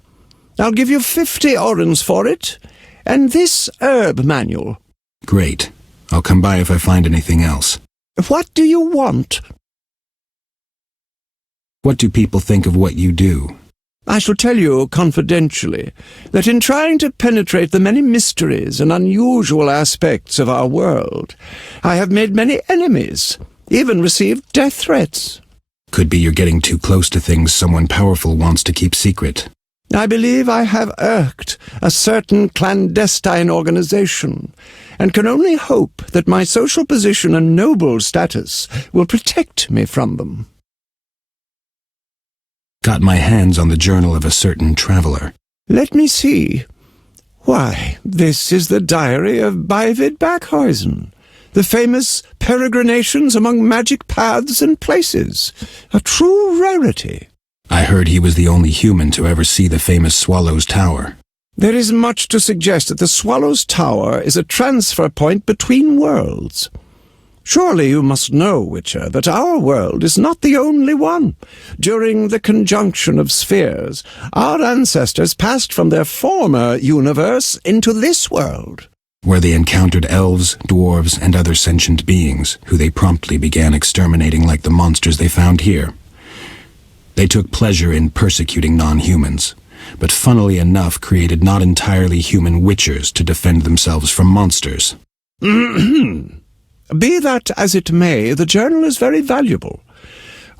I'll give you 50 orens for it, and this herb manual. Great. I'll come by if I find anything else. What do you want? What do people think of what you do? I shall tell you confidentially that in trying to penetrate the many mysteries and unusual aspects of our world, I have made many enemies, even received death threats. Could be you're getting too close to things someone powerful wants to keep secret. I believe I have irked a certain clandestine organization, and can only hope that my social position and noble status will protect me from them. Got my hands on the journal of a certain traveler. Let me see. Why, this is the diary of Beivid Backhuizen, the famous peregrinations among magic paths and places. A true rarity. I heard he was the only human to ever see the famous Swallow's Tower. There is much to suggest that the Swallow's Tower is a transfer point between worlds. Surely you must know, Witcher, that our world is not the only one. During the conjunction of spheres, our ancestors passed from their former universe into this world, where they encountered elves, dwarves, and other sentient beings, who they promptly began exterminating like the monsters they found here. They took pleasure in persecuting non-humans, but funnily enough created not entirely human witchers to defend themselves from monsters. Be that as it may, the journal is very valuable.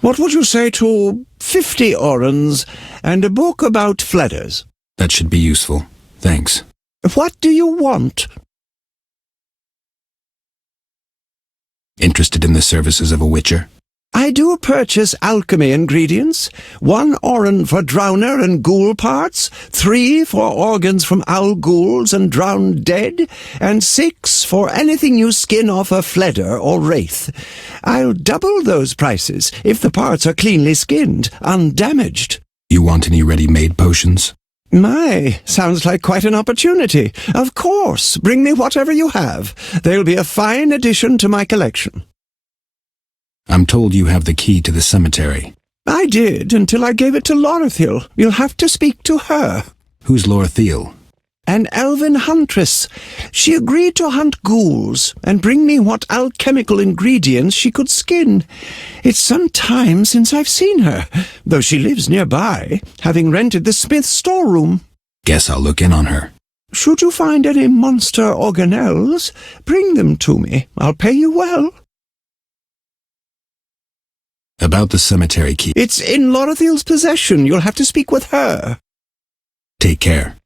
What would you say to 50 orans and a book about fledders? That should be useful. Thanks. What do you want? Interested in the services of a witcher? I do purchase alchemy ingredients, 1 oran for drowner and ghoul parts, 3 for organs from owl ghouls and drowned dead, and 6 for anything you skin off a fledder or wraith. I'll double those prices if the parts are cleanly skinned, undamaged. You want any ready-made potions? My, sounds like quite an opportunity. Of course, bring me whatever you have. They'll be a fine addition to my collection. I'm told you have the key to the cemetery. I did, until I gave it to Lorothiel. You'll have to speak to her. Who's Lorothiel? An elven huntress. She agreed to hunt ghouls and bring me what alchemical ingredients she could skin. It's some time since I've seen her, though she lives nearby, having rented the smith's storeroom. Guess I'll look in on her. Should you find any monster organelles, bring them to me. I'll pay you well. About the cemetery key. It's in Lorothiel's possession. You'll have to speak with her. Take care.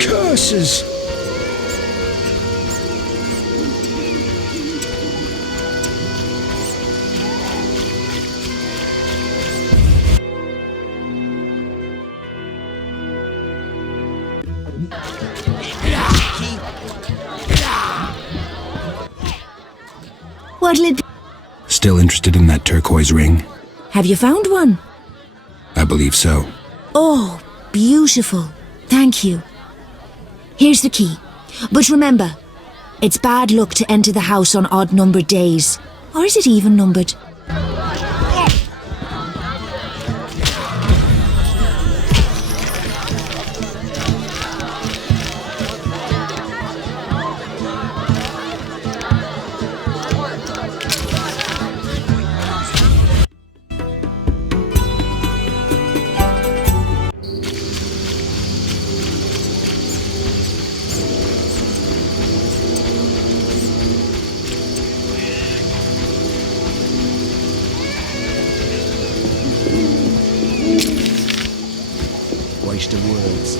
Curses! What'll it be? Still interested in that turquoise ring? Have you found one? I believe so. Oh, beautiful. Thank you. Here's the key. But remember, it's bad luck to enter the house on odd-numbered days. Or is it even-numbered? Waste of words.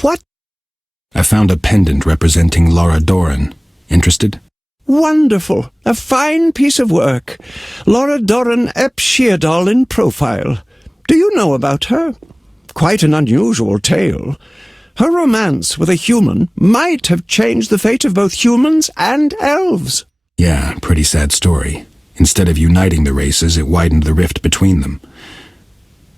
What? I found a pendant representing Laura Doran. Interested? Wonderful. A fine piece of work. Laura Doran ep Sheardall in profile. Do you know about her? Quite an unusual tale. Her romance with a human might have changed the fate of both humans and elves. Yeah, pretty sad story. Instead of uniting the races, it widened the rift between them.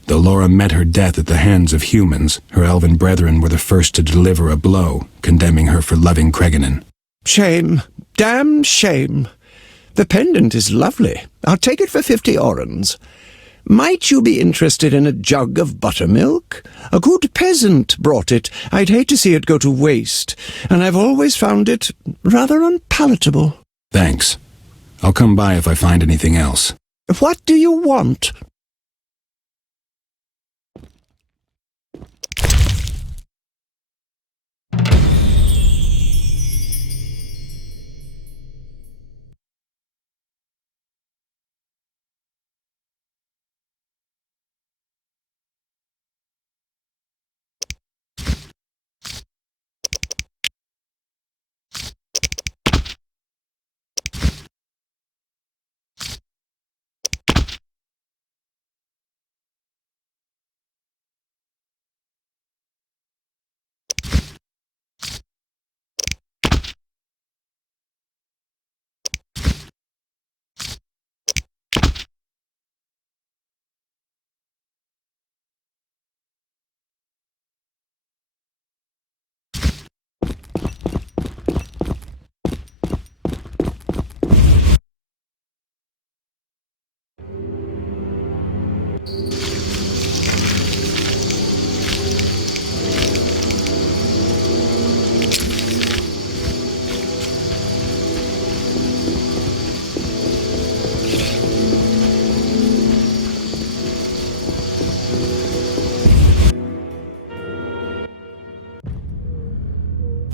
Though Laura met her death at the hands of humans, her elven brethren were the first to deliver a blow, condemning her for loving Creganan. Shame. Damn shame. The pendant is lovely. I'll take it for 50 orens. Might you be interested in a jug of buttermilk? A good peasant brought it. I'd hate to see it go to waste, and I've always found it rather unpalatable. Thanks. I'll come by if I find anything else. What do you want?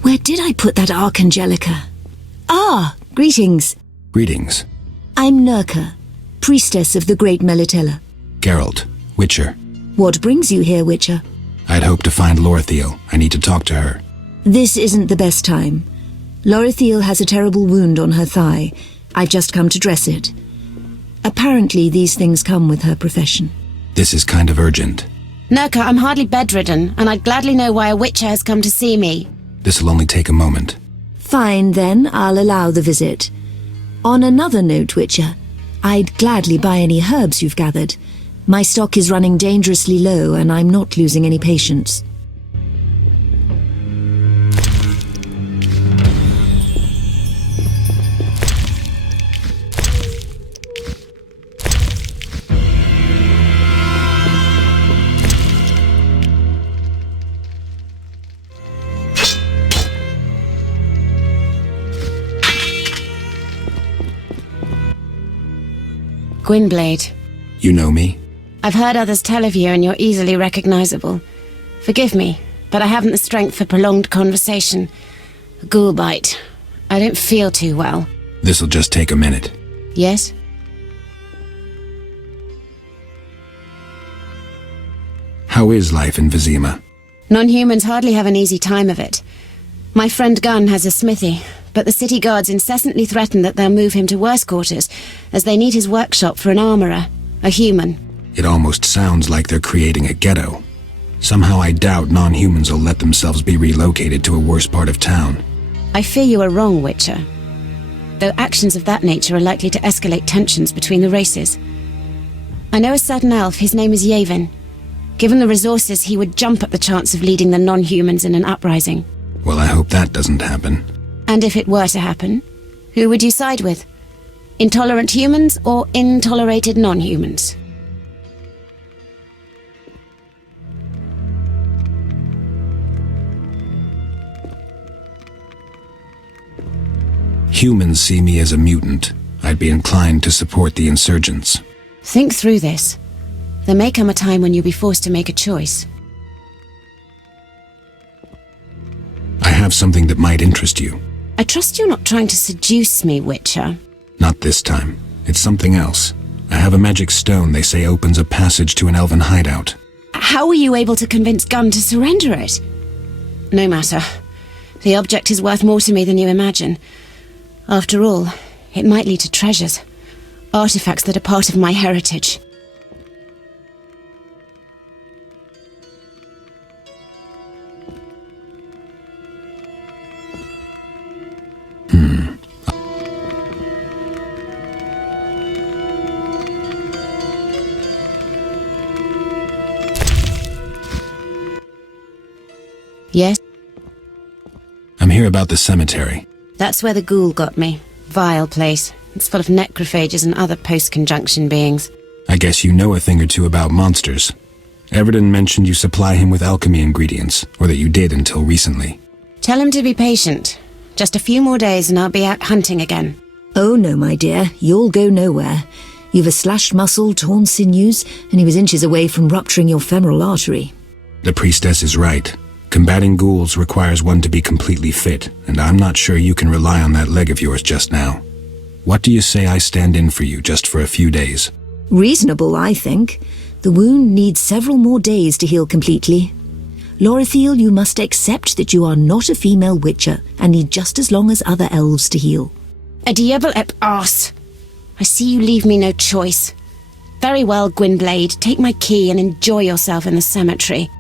Where did I put that Archangelica? Ah, greetings. Greetings. I'm Nurka, priestess of the Great Melitella. Geralt, Witcher. What brings you here, Witcher? I'd hoped to find Lorthiel. I need to talk to her. This isn't the best time. Lorthiel has a terrible wound on her thigh. I've just come to dress it. Apparently these things come with her profession. This is kind of urgent. Nurka, I'm hardly bedridden, and I'd gladly know why a Witcher has come to see me. This'll only take a moment. Fine, then, I'll allow the visit. On another note, Witcher, I'd gladly buy any herbs you've gathered. My stock is running dangerously low, and I'm not losing any patience. Gwynblade. You know me? I've heard others tell of you and you're easily recognizable. Forgive me, but I haven't the strength for prolonged conversation. A ghoul bite. I don't feel too well. This'll just take a minute. Yes? How is life in Vizima? Non-humans hardly have an easy time of it. My friend Gunn has a smithy, but the city guards incessantly threaten that they'll move him to worse quarters, as they need his workshop for an armorer, a human. It almost sounds like they're creating a ghetto. Somehow I doubt non-humans will let themselves be relocated to a worse part of town. I fear you are wrong, Witcher. Though actions of that nature are likely to escalate tensions between the races. I know a certain elf, his name is Yavin. Given the resources, he would jump at the chance of leading the non-humans in an uprising. Well, I hope that doesn't happen. And if it were to happen, who would you side with? Intolerant humans or intolerated non-humans? Humans see me as a mutant. I'd be inclined to support the insurgents. Think through this. There may come a time when you'll be forced to make a choice. I have something that might interest you. I trust you're not trying to seduce me, Witcher. Not this time. It's something else. I have a magic stone they say opens a passage to an elven hideout. How were you able to convince Gunn to surrender it? No matter. The object is worth more to me than you imagine. After all, it might lead to treasures. Artifacts that are part of my heritage. Yes? I'm here about the cemetery. That's where the ghoul got me. Vile place. It's full of necrophages and other post-conjunction beings. I guess you know a thing or two about monsters. Everan mentioned you supply him with alchemy ingredients, or that you did until recently. Tell him to be patient. Just a few more days and I'll be out hunting again. Oh no, my dear, you'll go nowhere. You've a slashed muscle, torn sinews, and he was inches away from rupturing your femoral artery. The priestess is right. Combating ghouls requires one to be completely fit, and I'm not sure you can rely on that leg of yours just now. What do you say I stand in for you just for a few days? Reasonable, I think. The wound needs several more days to heal completely. Lorithil, you must accept that you are not a female witcher and need just as long as other elves to heal. A diable ep arse. I see you leave me no choice. Very well, Gwynblade, take my key and enjoy yourself in the cemetery.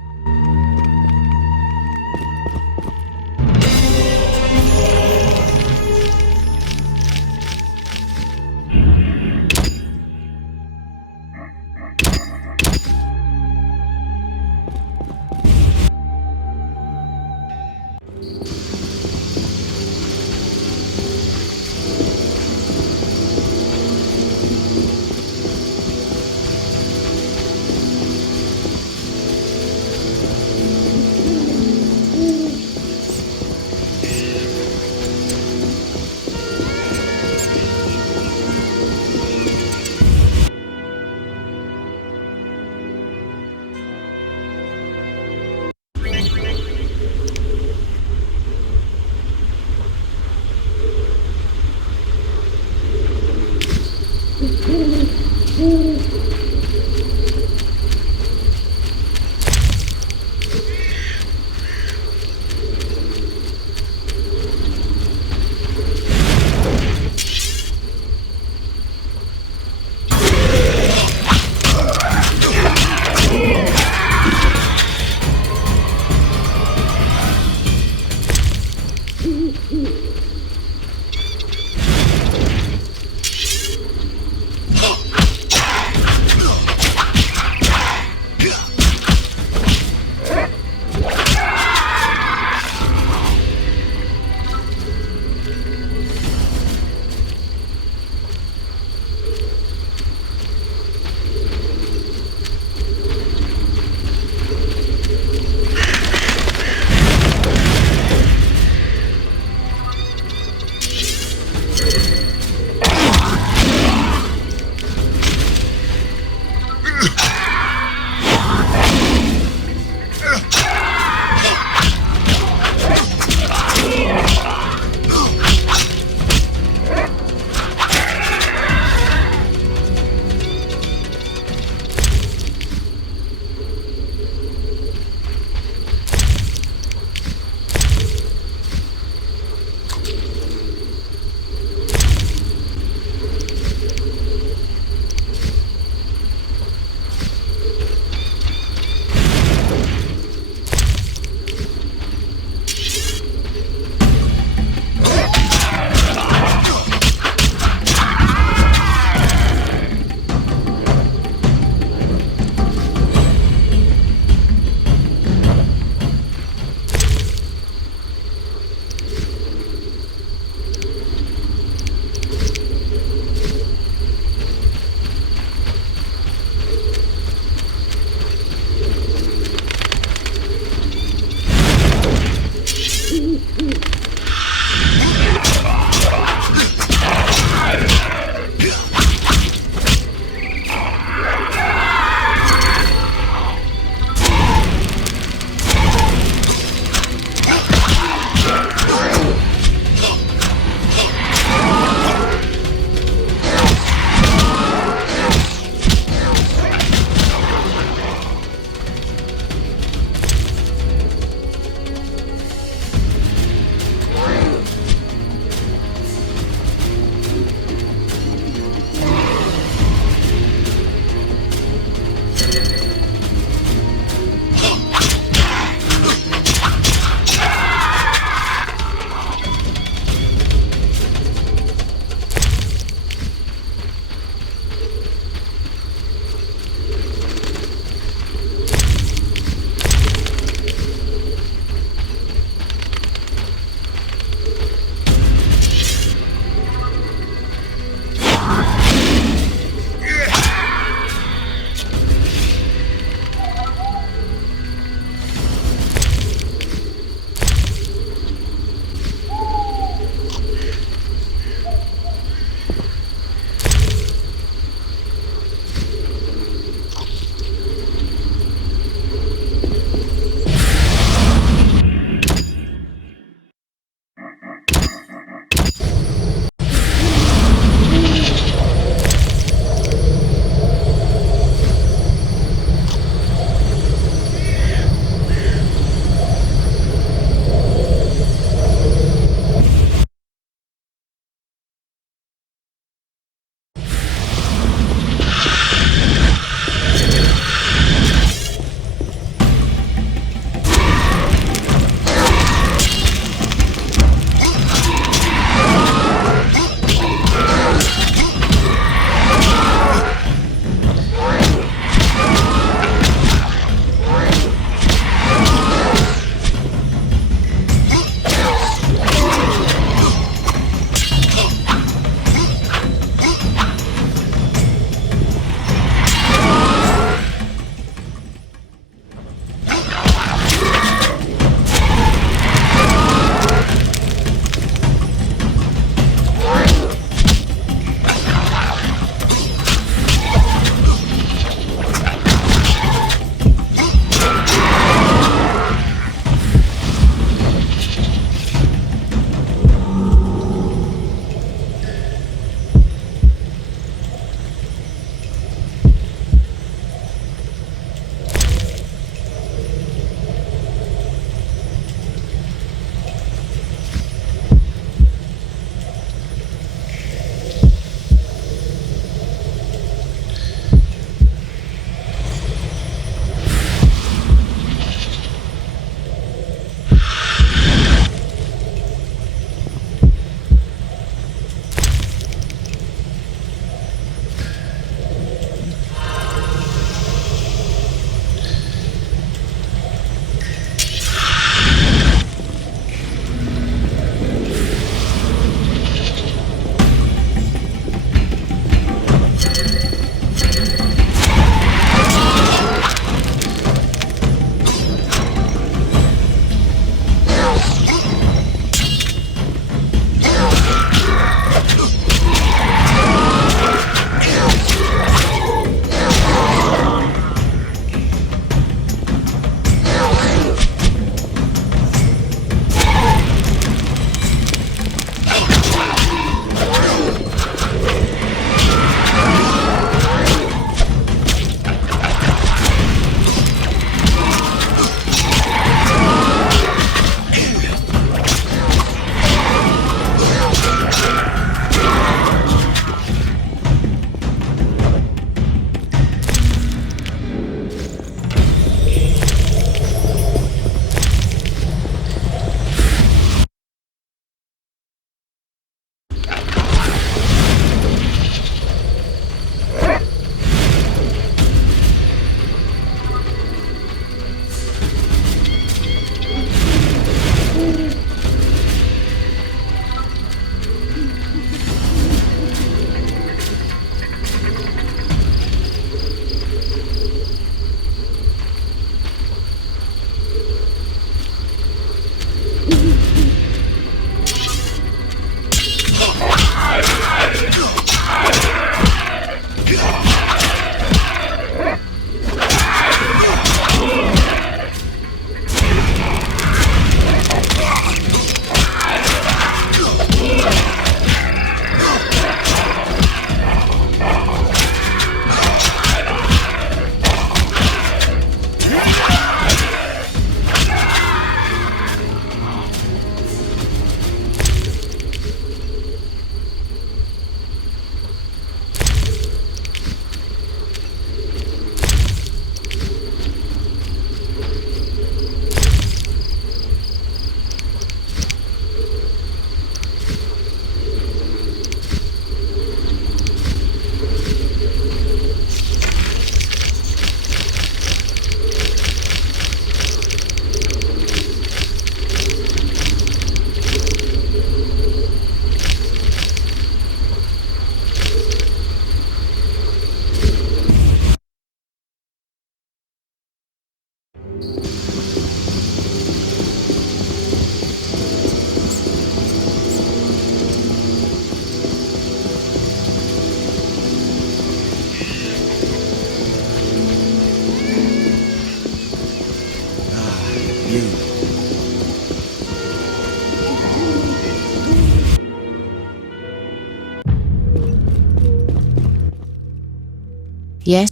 Yes?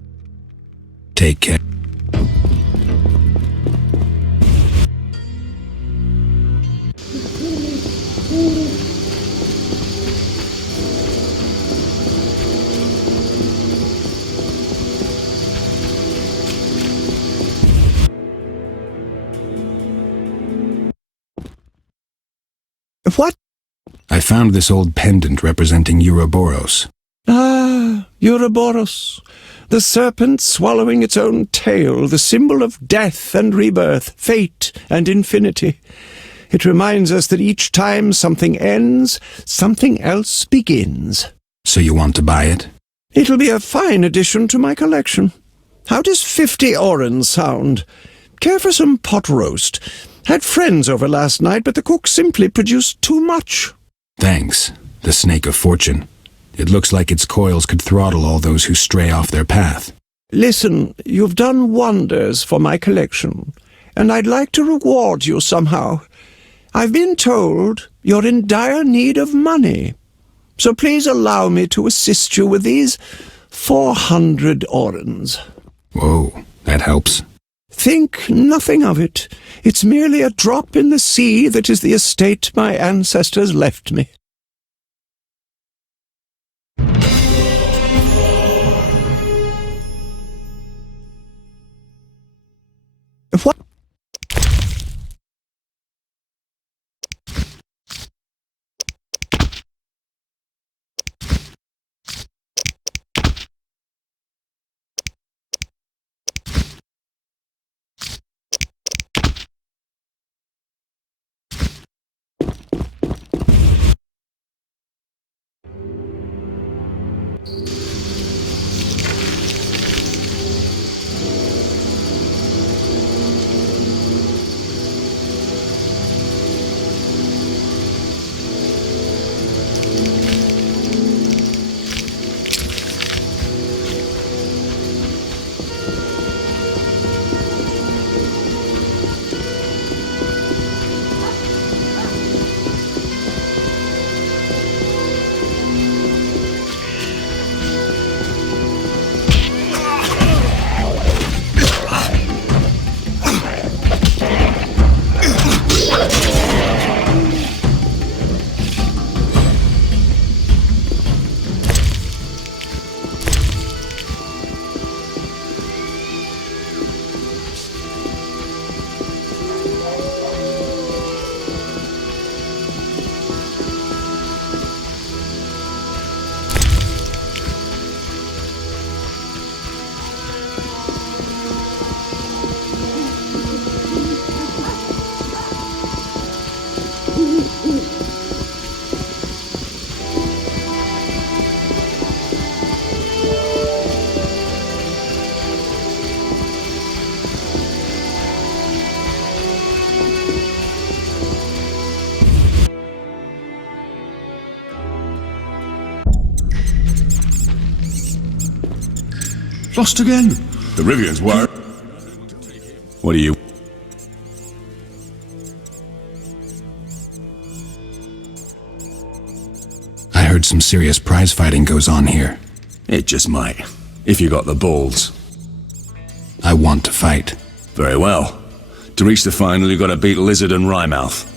Take care. What? I found this old pendant representing Ouroboros. Ah, Ouroboros. The serpent swallowing its own tail, the symbol of death and rebirth, fate and infinity. It reminds us that each time something ends, something else begins. So you want to buy it? It'll be a fine addition to my collection. How does 50 orens sound? Care for some pot roast? Had friends over last night, but the cook simply produced too much. Thanks. The snake of fortune. It looks like its coils could throttle all those who stray off their path. Listen, you've done wonders for my collection, and I'd like to reward you somehow. I've been told you're in dire need of money, so please allow me to assist you with these 400 orens. Whoa, that helps. Think nothing of it. It's merely a drop in the sea that is the estate my ancestors left me. What? Lost again. The Rivian's were. What are you? I heard some serious prize fighting goes on here. It just might. If you got the balls. I want to fight. Very well. To reach the final, you've got to beat Lizard and Wrymouth.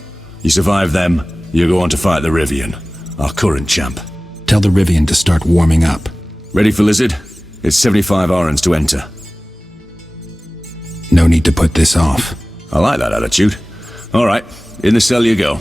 You survive them, you go on to fight the Rivian, our current champ. Tell the Rivian to start warming up. Ready for Lizard? It's 75 orens to enter. No need to put this off. I like that attitude. All right, in the cell you go.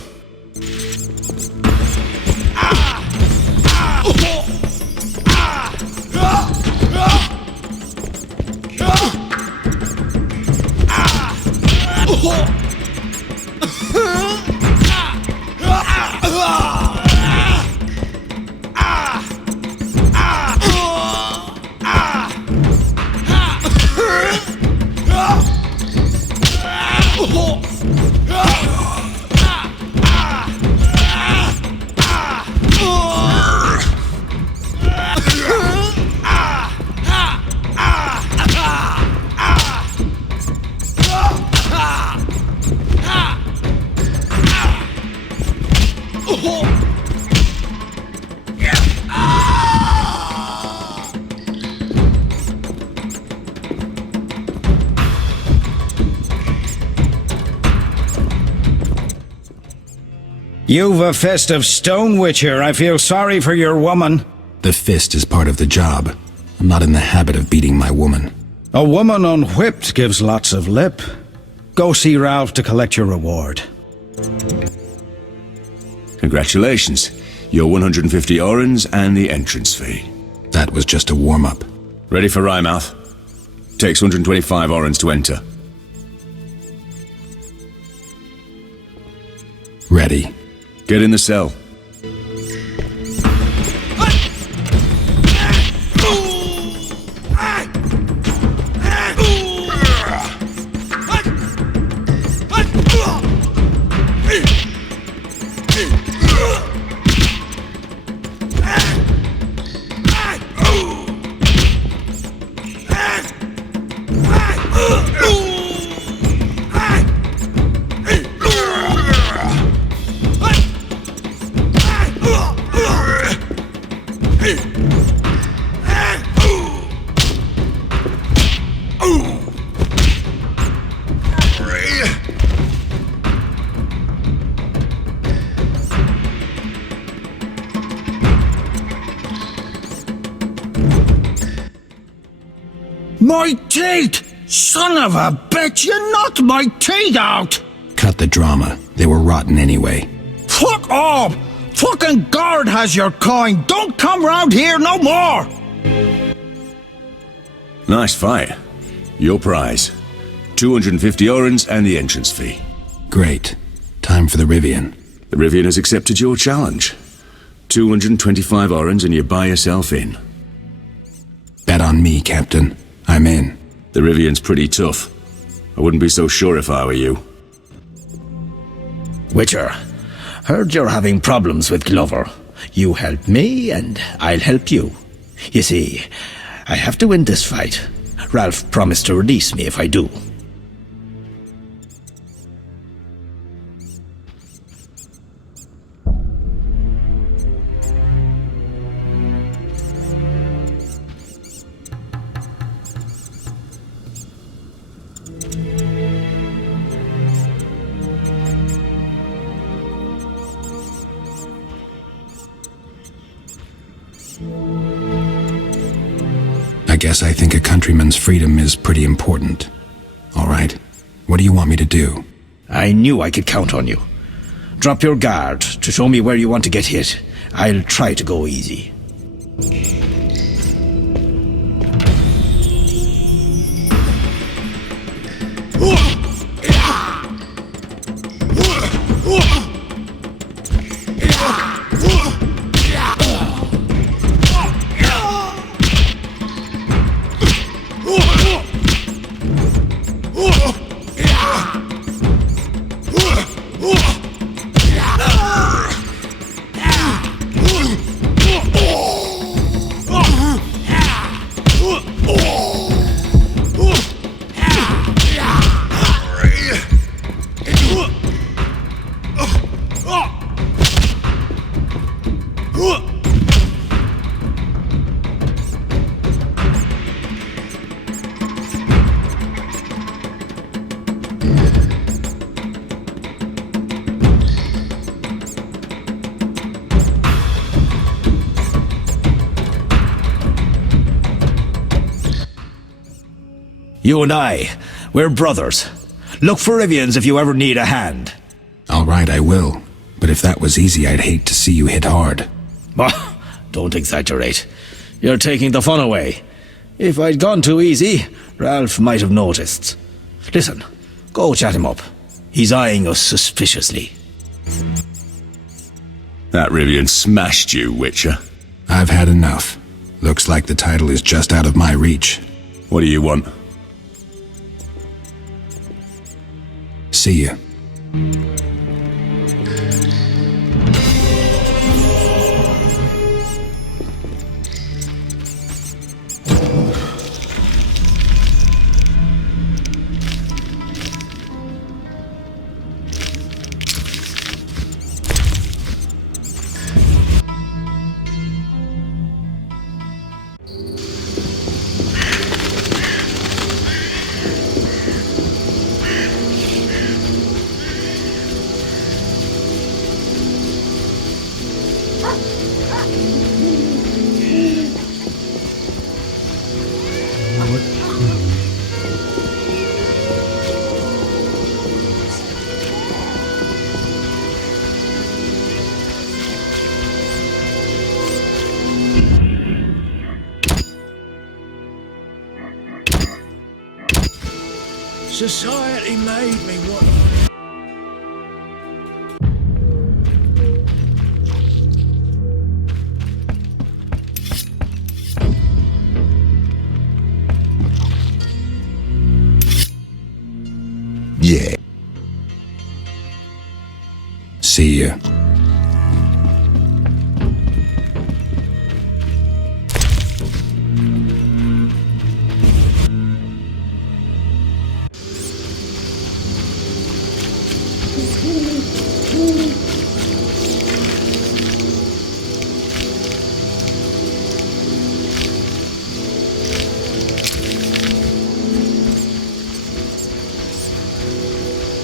You've a fist of stone, Witcher. I feel sorry for your woman. The fist is part of the job. I'm not in the habit of beating my woman. A woman unwhipped gives lots of lip. Go see Ralph to collect your reward. Congratulations. Your 150 orens and the entrance fee. That was just a warm-up. Ready for Rymouth? Takes 125 orens to enter. Ready. Get in the cell. My teeth! Son of a bitch, you knocked my teeth out! Cut the drama. They were rotten anyway. Fuck off! Fucking guard has your coin! Don't come round here no more! Nice fight. Your prize. 250 orens and the entrance fee. Great. Time for the Rivian. The Rivian has accepted your challenge. 225 orens and you buy yourself in. Bet on me, Captain. I'm in. The Rivian's pretty tough. I wouldn't be so sure if I were you. Witcher, heard you're having problems with Glover. You help me, and I'll help you. You see, I have to win this fight. Ralph promised to release me if I do. I guess I think a countryman's freedom is pretty important. All right. What do you want me to do? I knew I could count on you. Drop your guard to show me where you want to get hit. I'll try to go easy. You and I, we're brothers. Look for Rivians if you ever need a hand. All right, I will. But if that was easy, I'd hate to see you hit hard. Don't exaggerate. You're taking the fun away. If I'd gone too easy, Ralph might have noticed. Listen, go chat him up. He's eyeing us suspiciously. That Rivian smashed you, Witcher. I've had enough. Looks like the title is just out of my reach. What do you want? See you. Society made me what... Yeah. See ya.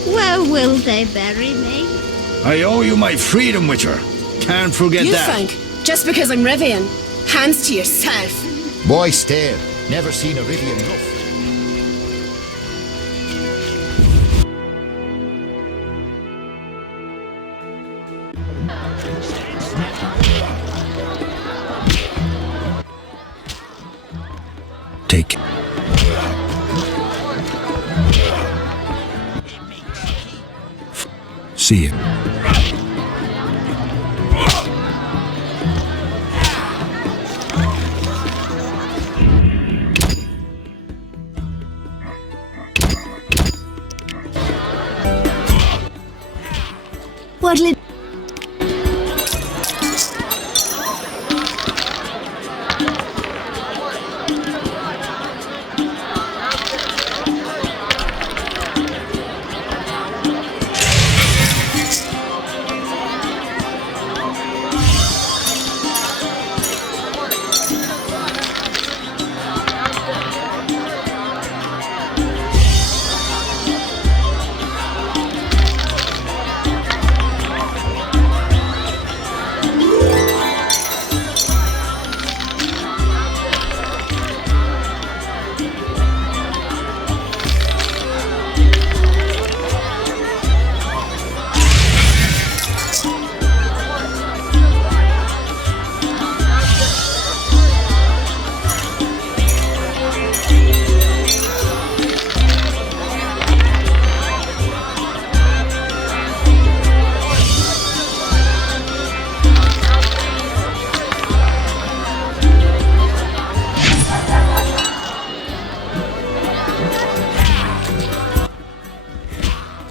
Where will they bury me? I owe you my freedom, Witcher. Can't forget You that. think, just because I'm Rivian, hands to yourself. Why stare? Never seen a Rivian rough. Take. See ya. What'll it...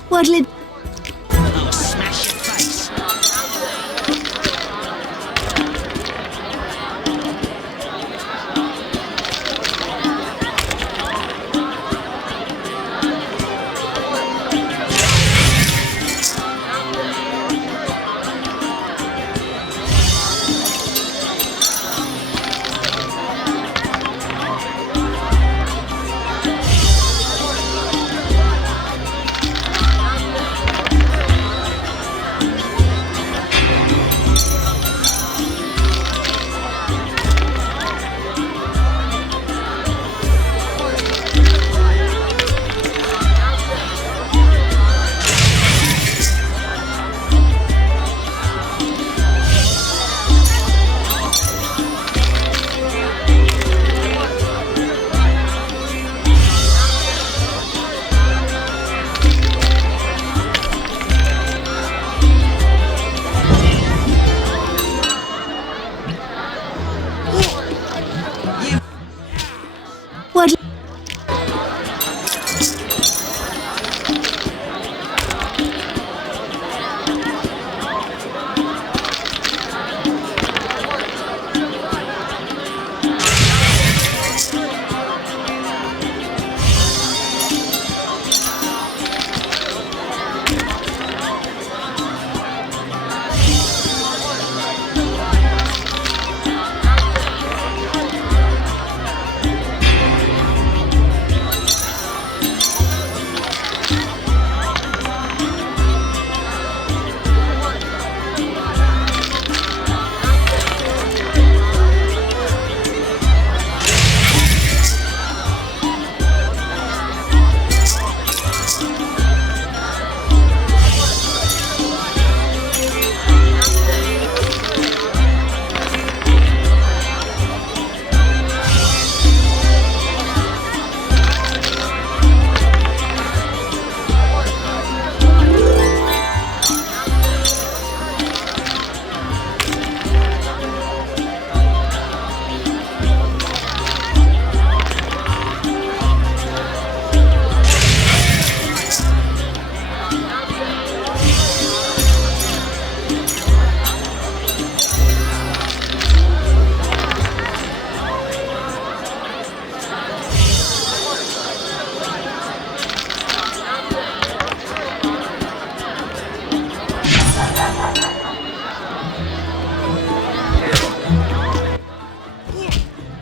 What'll it... I'll smash your face.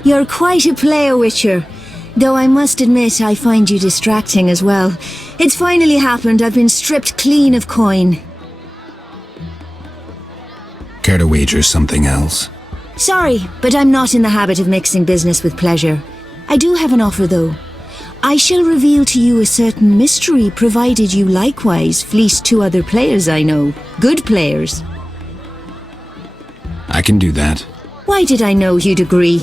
You're quite a player, Witcher. Though I must admit I find you distracting as well. It's finally happened. I've been stripped clean of coin. Care to wager something else? Sorry, but I'm not in the habit of mixing business with pleasure. I do have an offer, though. I shall reveal to you a certain mystery, provided you likewise fleece 2 other players I know. Good players. I can do that. Why did I know you'd agree?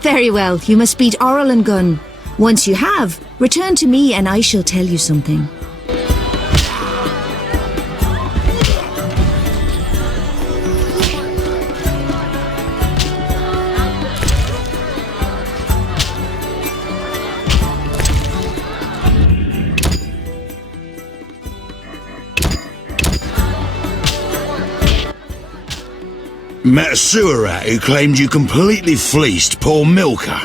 Very well, you must beat Oral and Gun. Once you have, return to me and I shall tell you something. Met a sewer rat who claimed you completely fleeced poor Milker.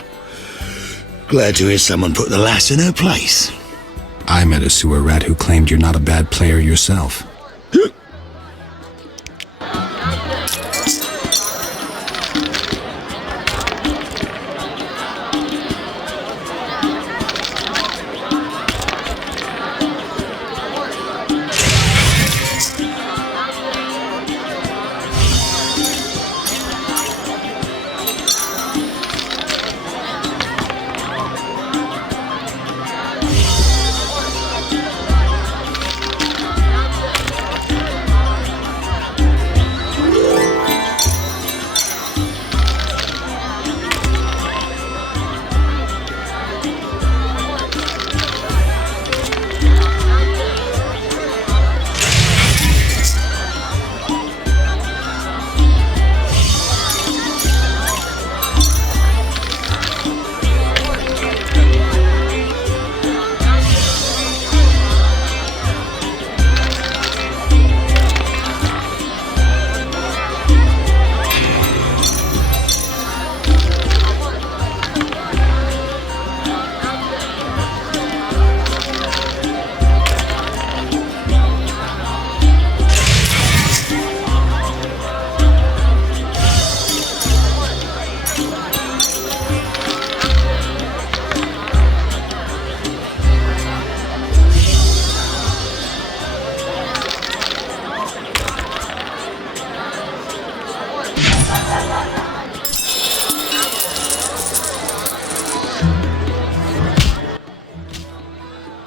Glad to hear someone put the lass in her place. I met a sewer rat who claimed you're not a bad player yourself.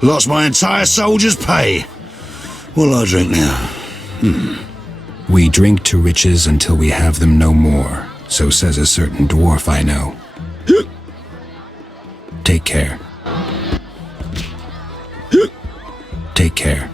Lost my entire soldier's pay. What'll I drink now? We drink to riches until we have them no more, so says a certain dwarf I know. Take care. Take care.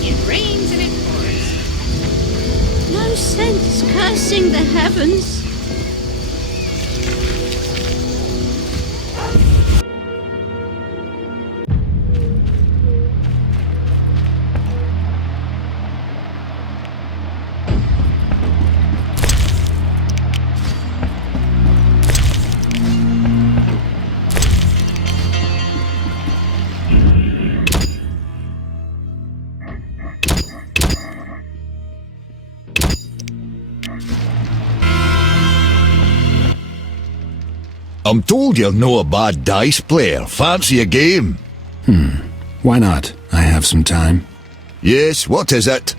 It rains and it pours. No sense cursing the heavens. I'm told you're no a bad dice player. Fancy a game? Why not? I have some time. Yes, what is it?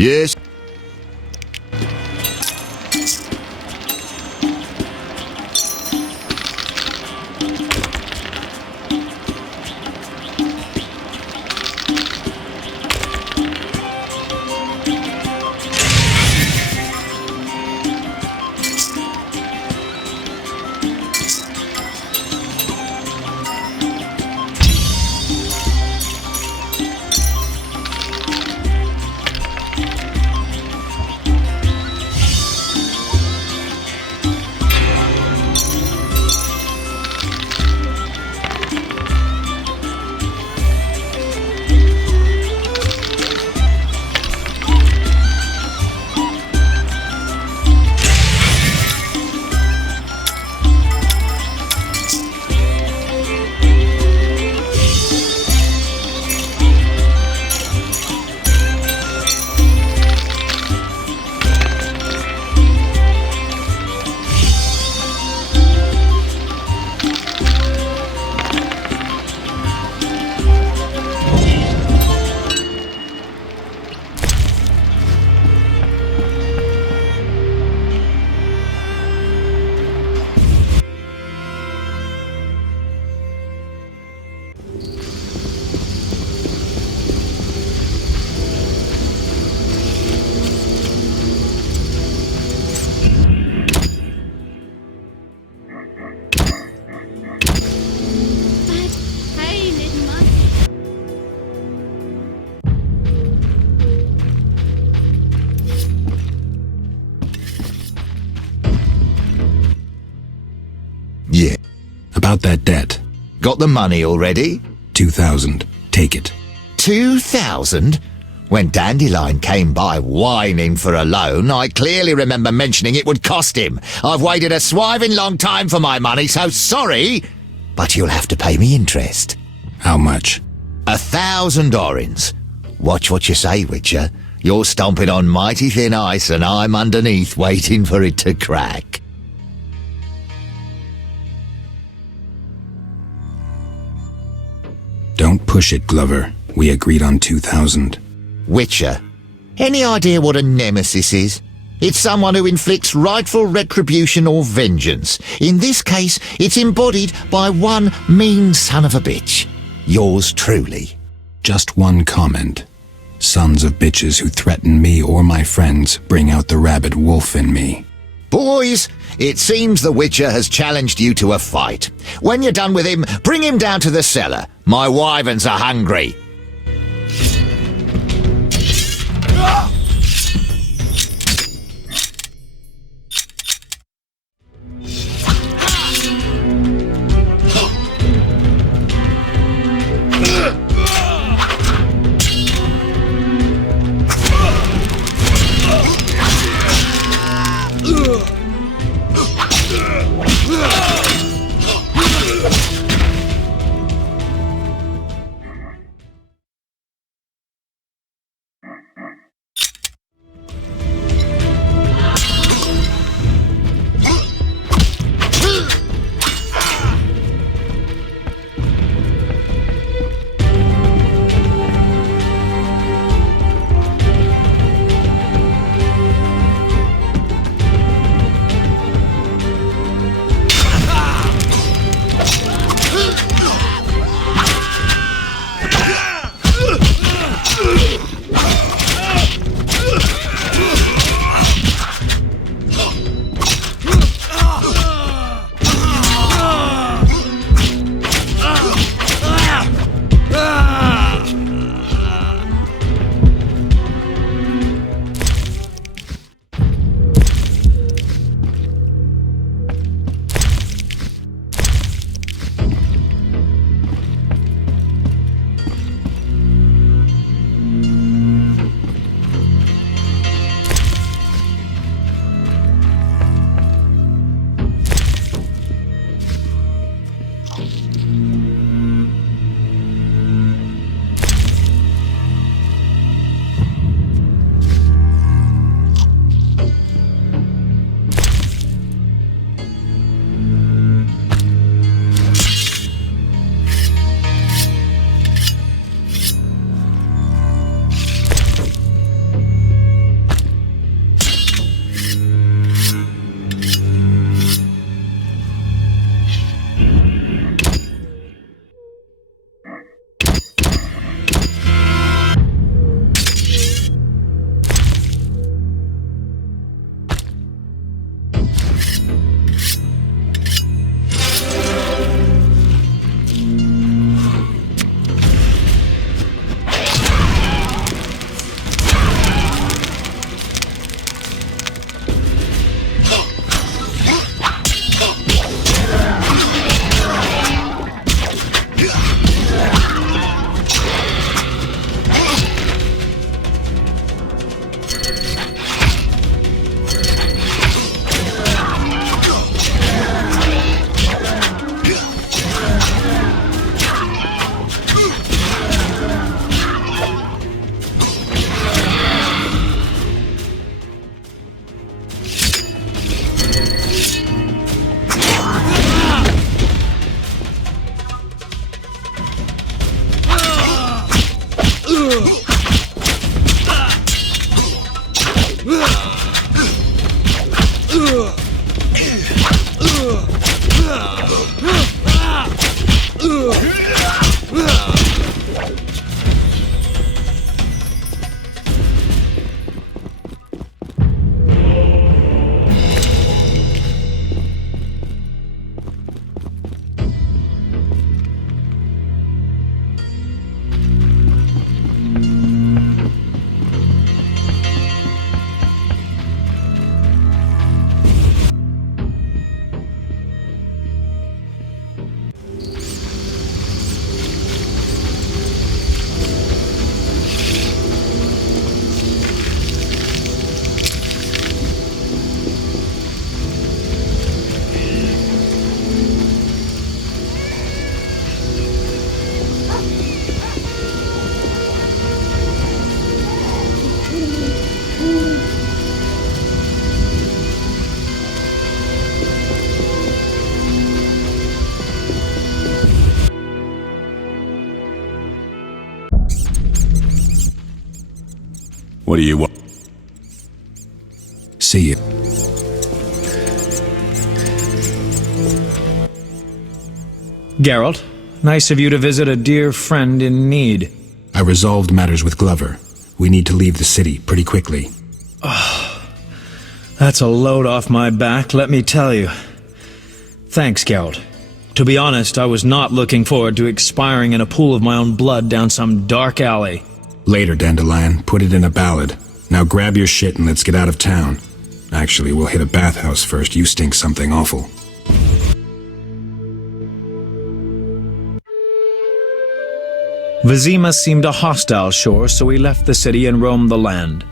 Yes. Hey, little man. Yeah. About that debt. Got the money already? 2,000. Take it. 2,000? When Dandelion came by whining for a loan, I clearly remember mentioning it would cost him. I've waited a swiving long time for my money, so sorry, but you'll have to pay me interest. How much? 1,000 orins. Watch what you say, Witcher. You're stomping on mighty thin ice and I'm underneath waiting for it to crack. Don't push it, Glover. We agreed on 2,000. Witcher, any idea what a nemesis is? It's someone who inflicts rightful retribution or vengeance. In this case, it's embodied by one mean son of a bitch. Yours truly. Just one comment. Sons of bitches who threaten me or my friends bring out the rabid wolf in me. Boys, it seems the Witcher has challenged you to a fight. When you're done with him, bring him down to the cellar. My wyverns are hungry. What do you want? See you. Geralt, nice of you to visit a dear friend in need. I resolved matters with Glover. We need to leave the city pretty quickly. That's a load off my back, let me tell you. Thanks, Geralt. To be honest, I was not looking forward to expiring in a pool of my own blood down some dark alley. Later, Dandelion. Put it in a ballad. Now grab your shit and let's get out of town. Actually, we'll hit a bathhouse first. You stink something awful. Vizima seemed a hostile shore, so we left the city and roamed the land.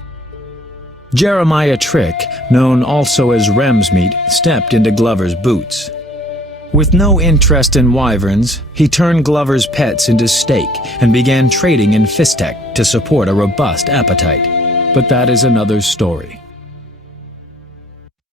Jeremiah Trick, known also as Ramsmeat, stepped into Glover's boots. With no interest in wyverns, he turned Glover's pets into steak and began trading in Fistek to support a robust appetite. But that is another story.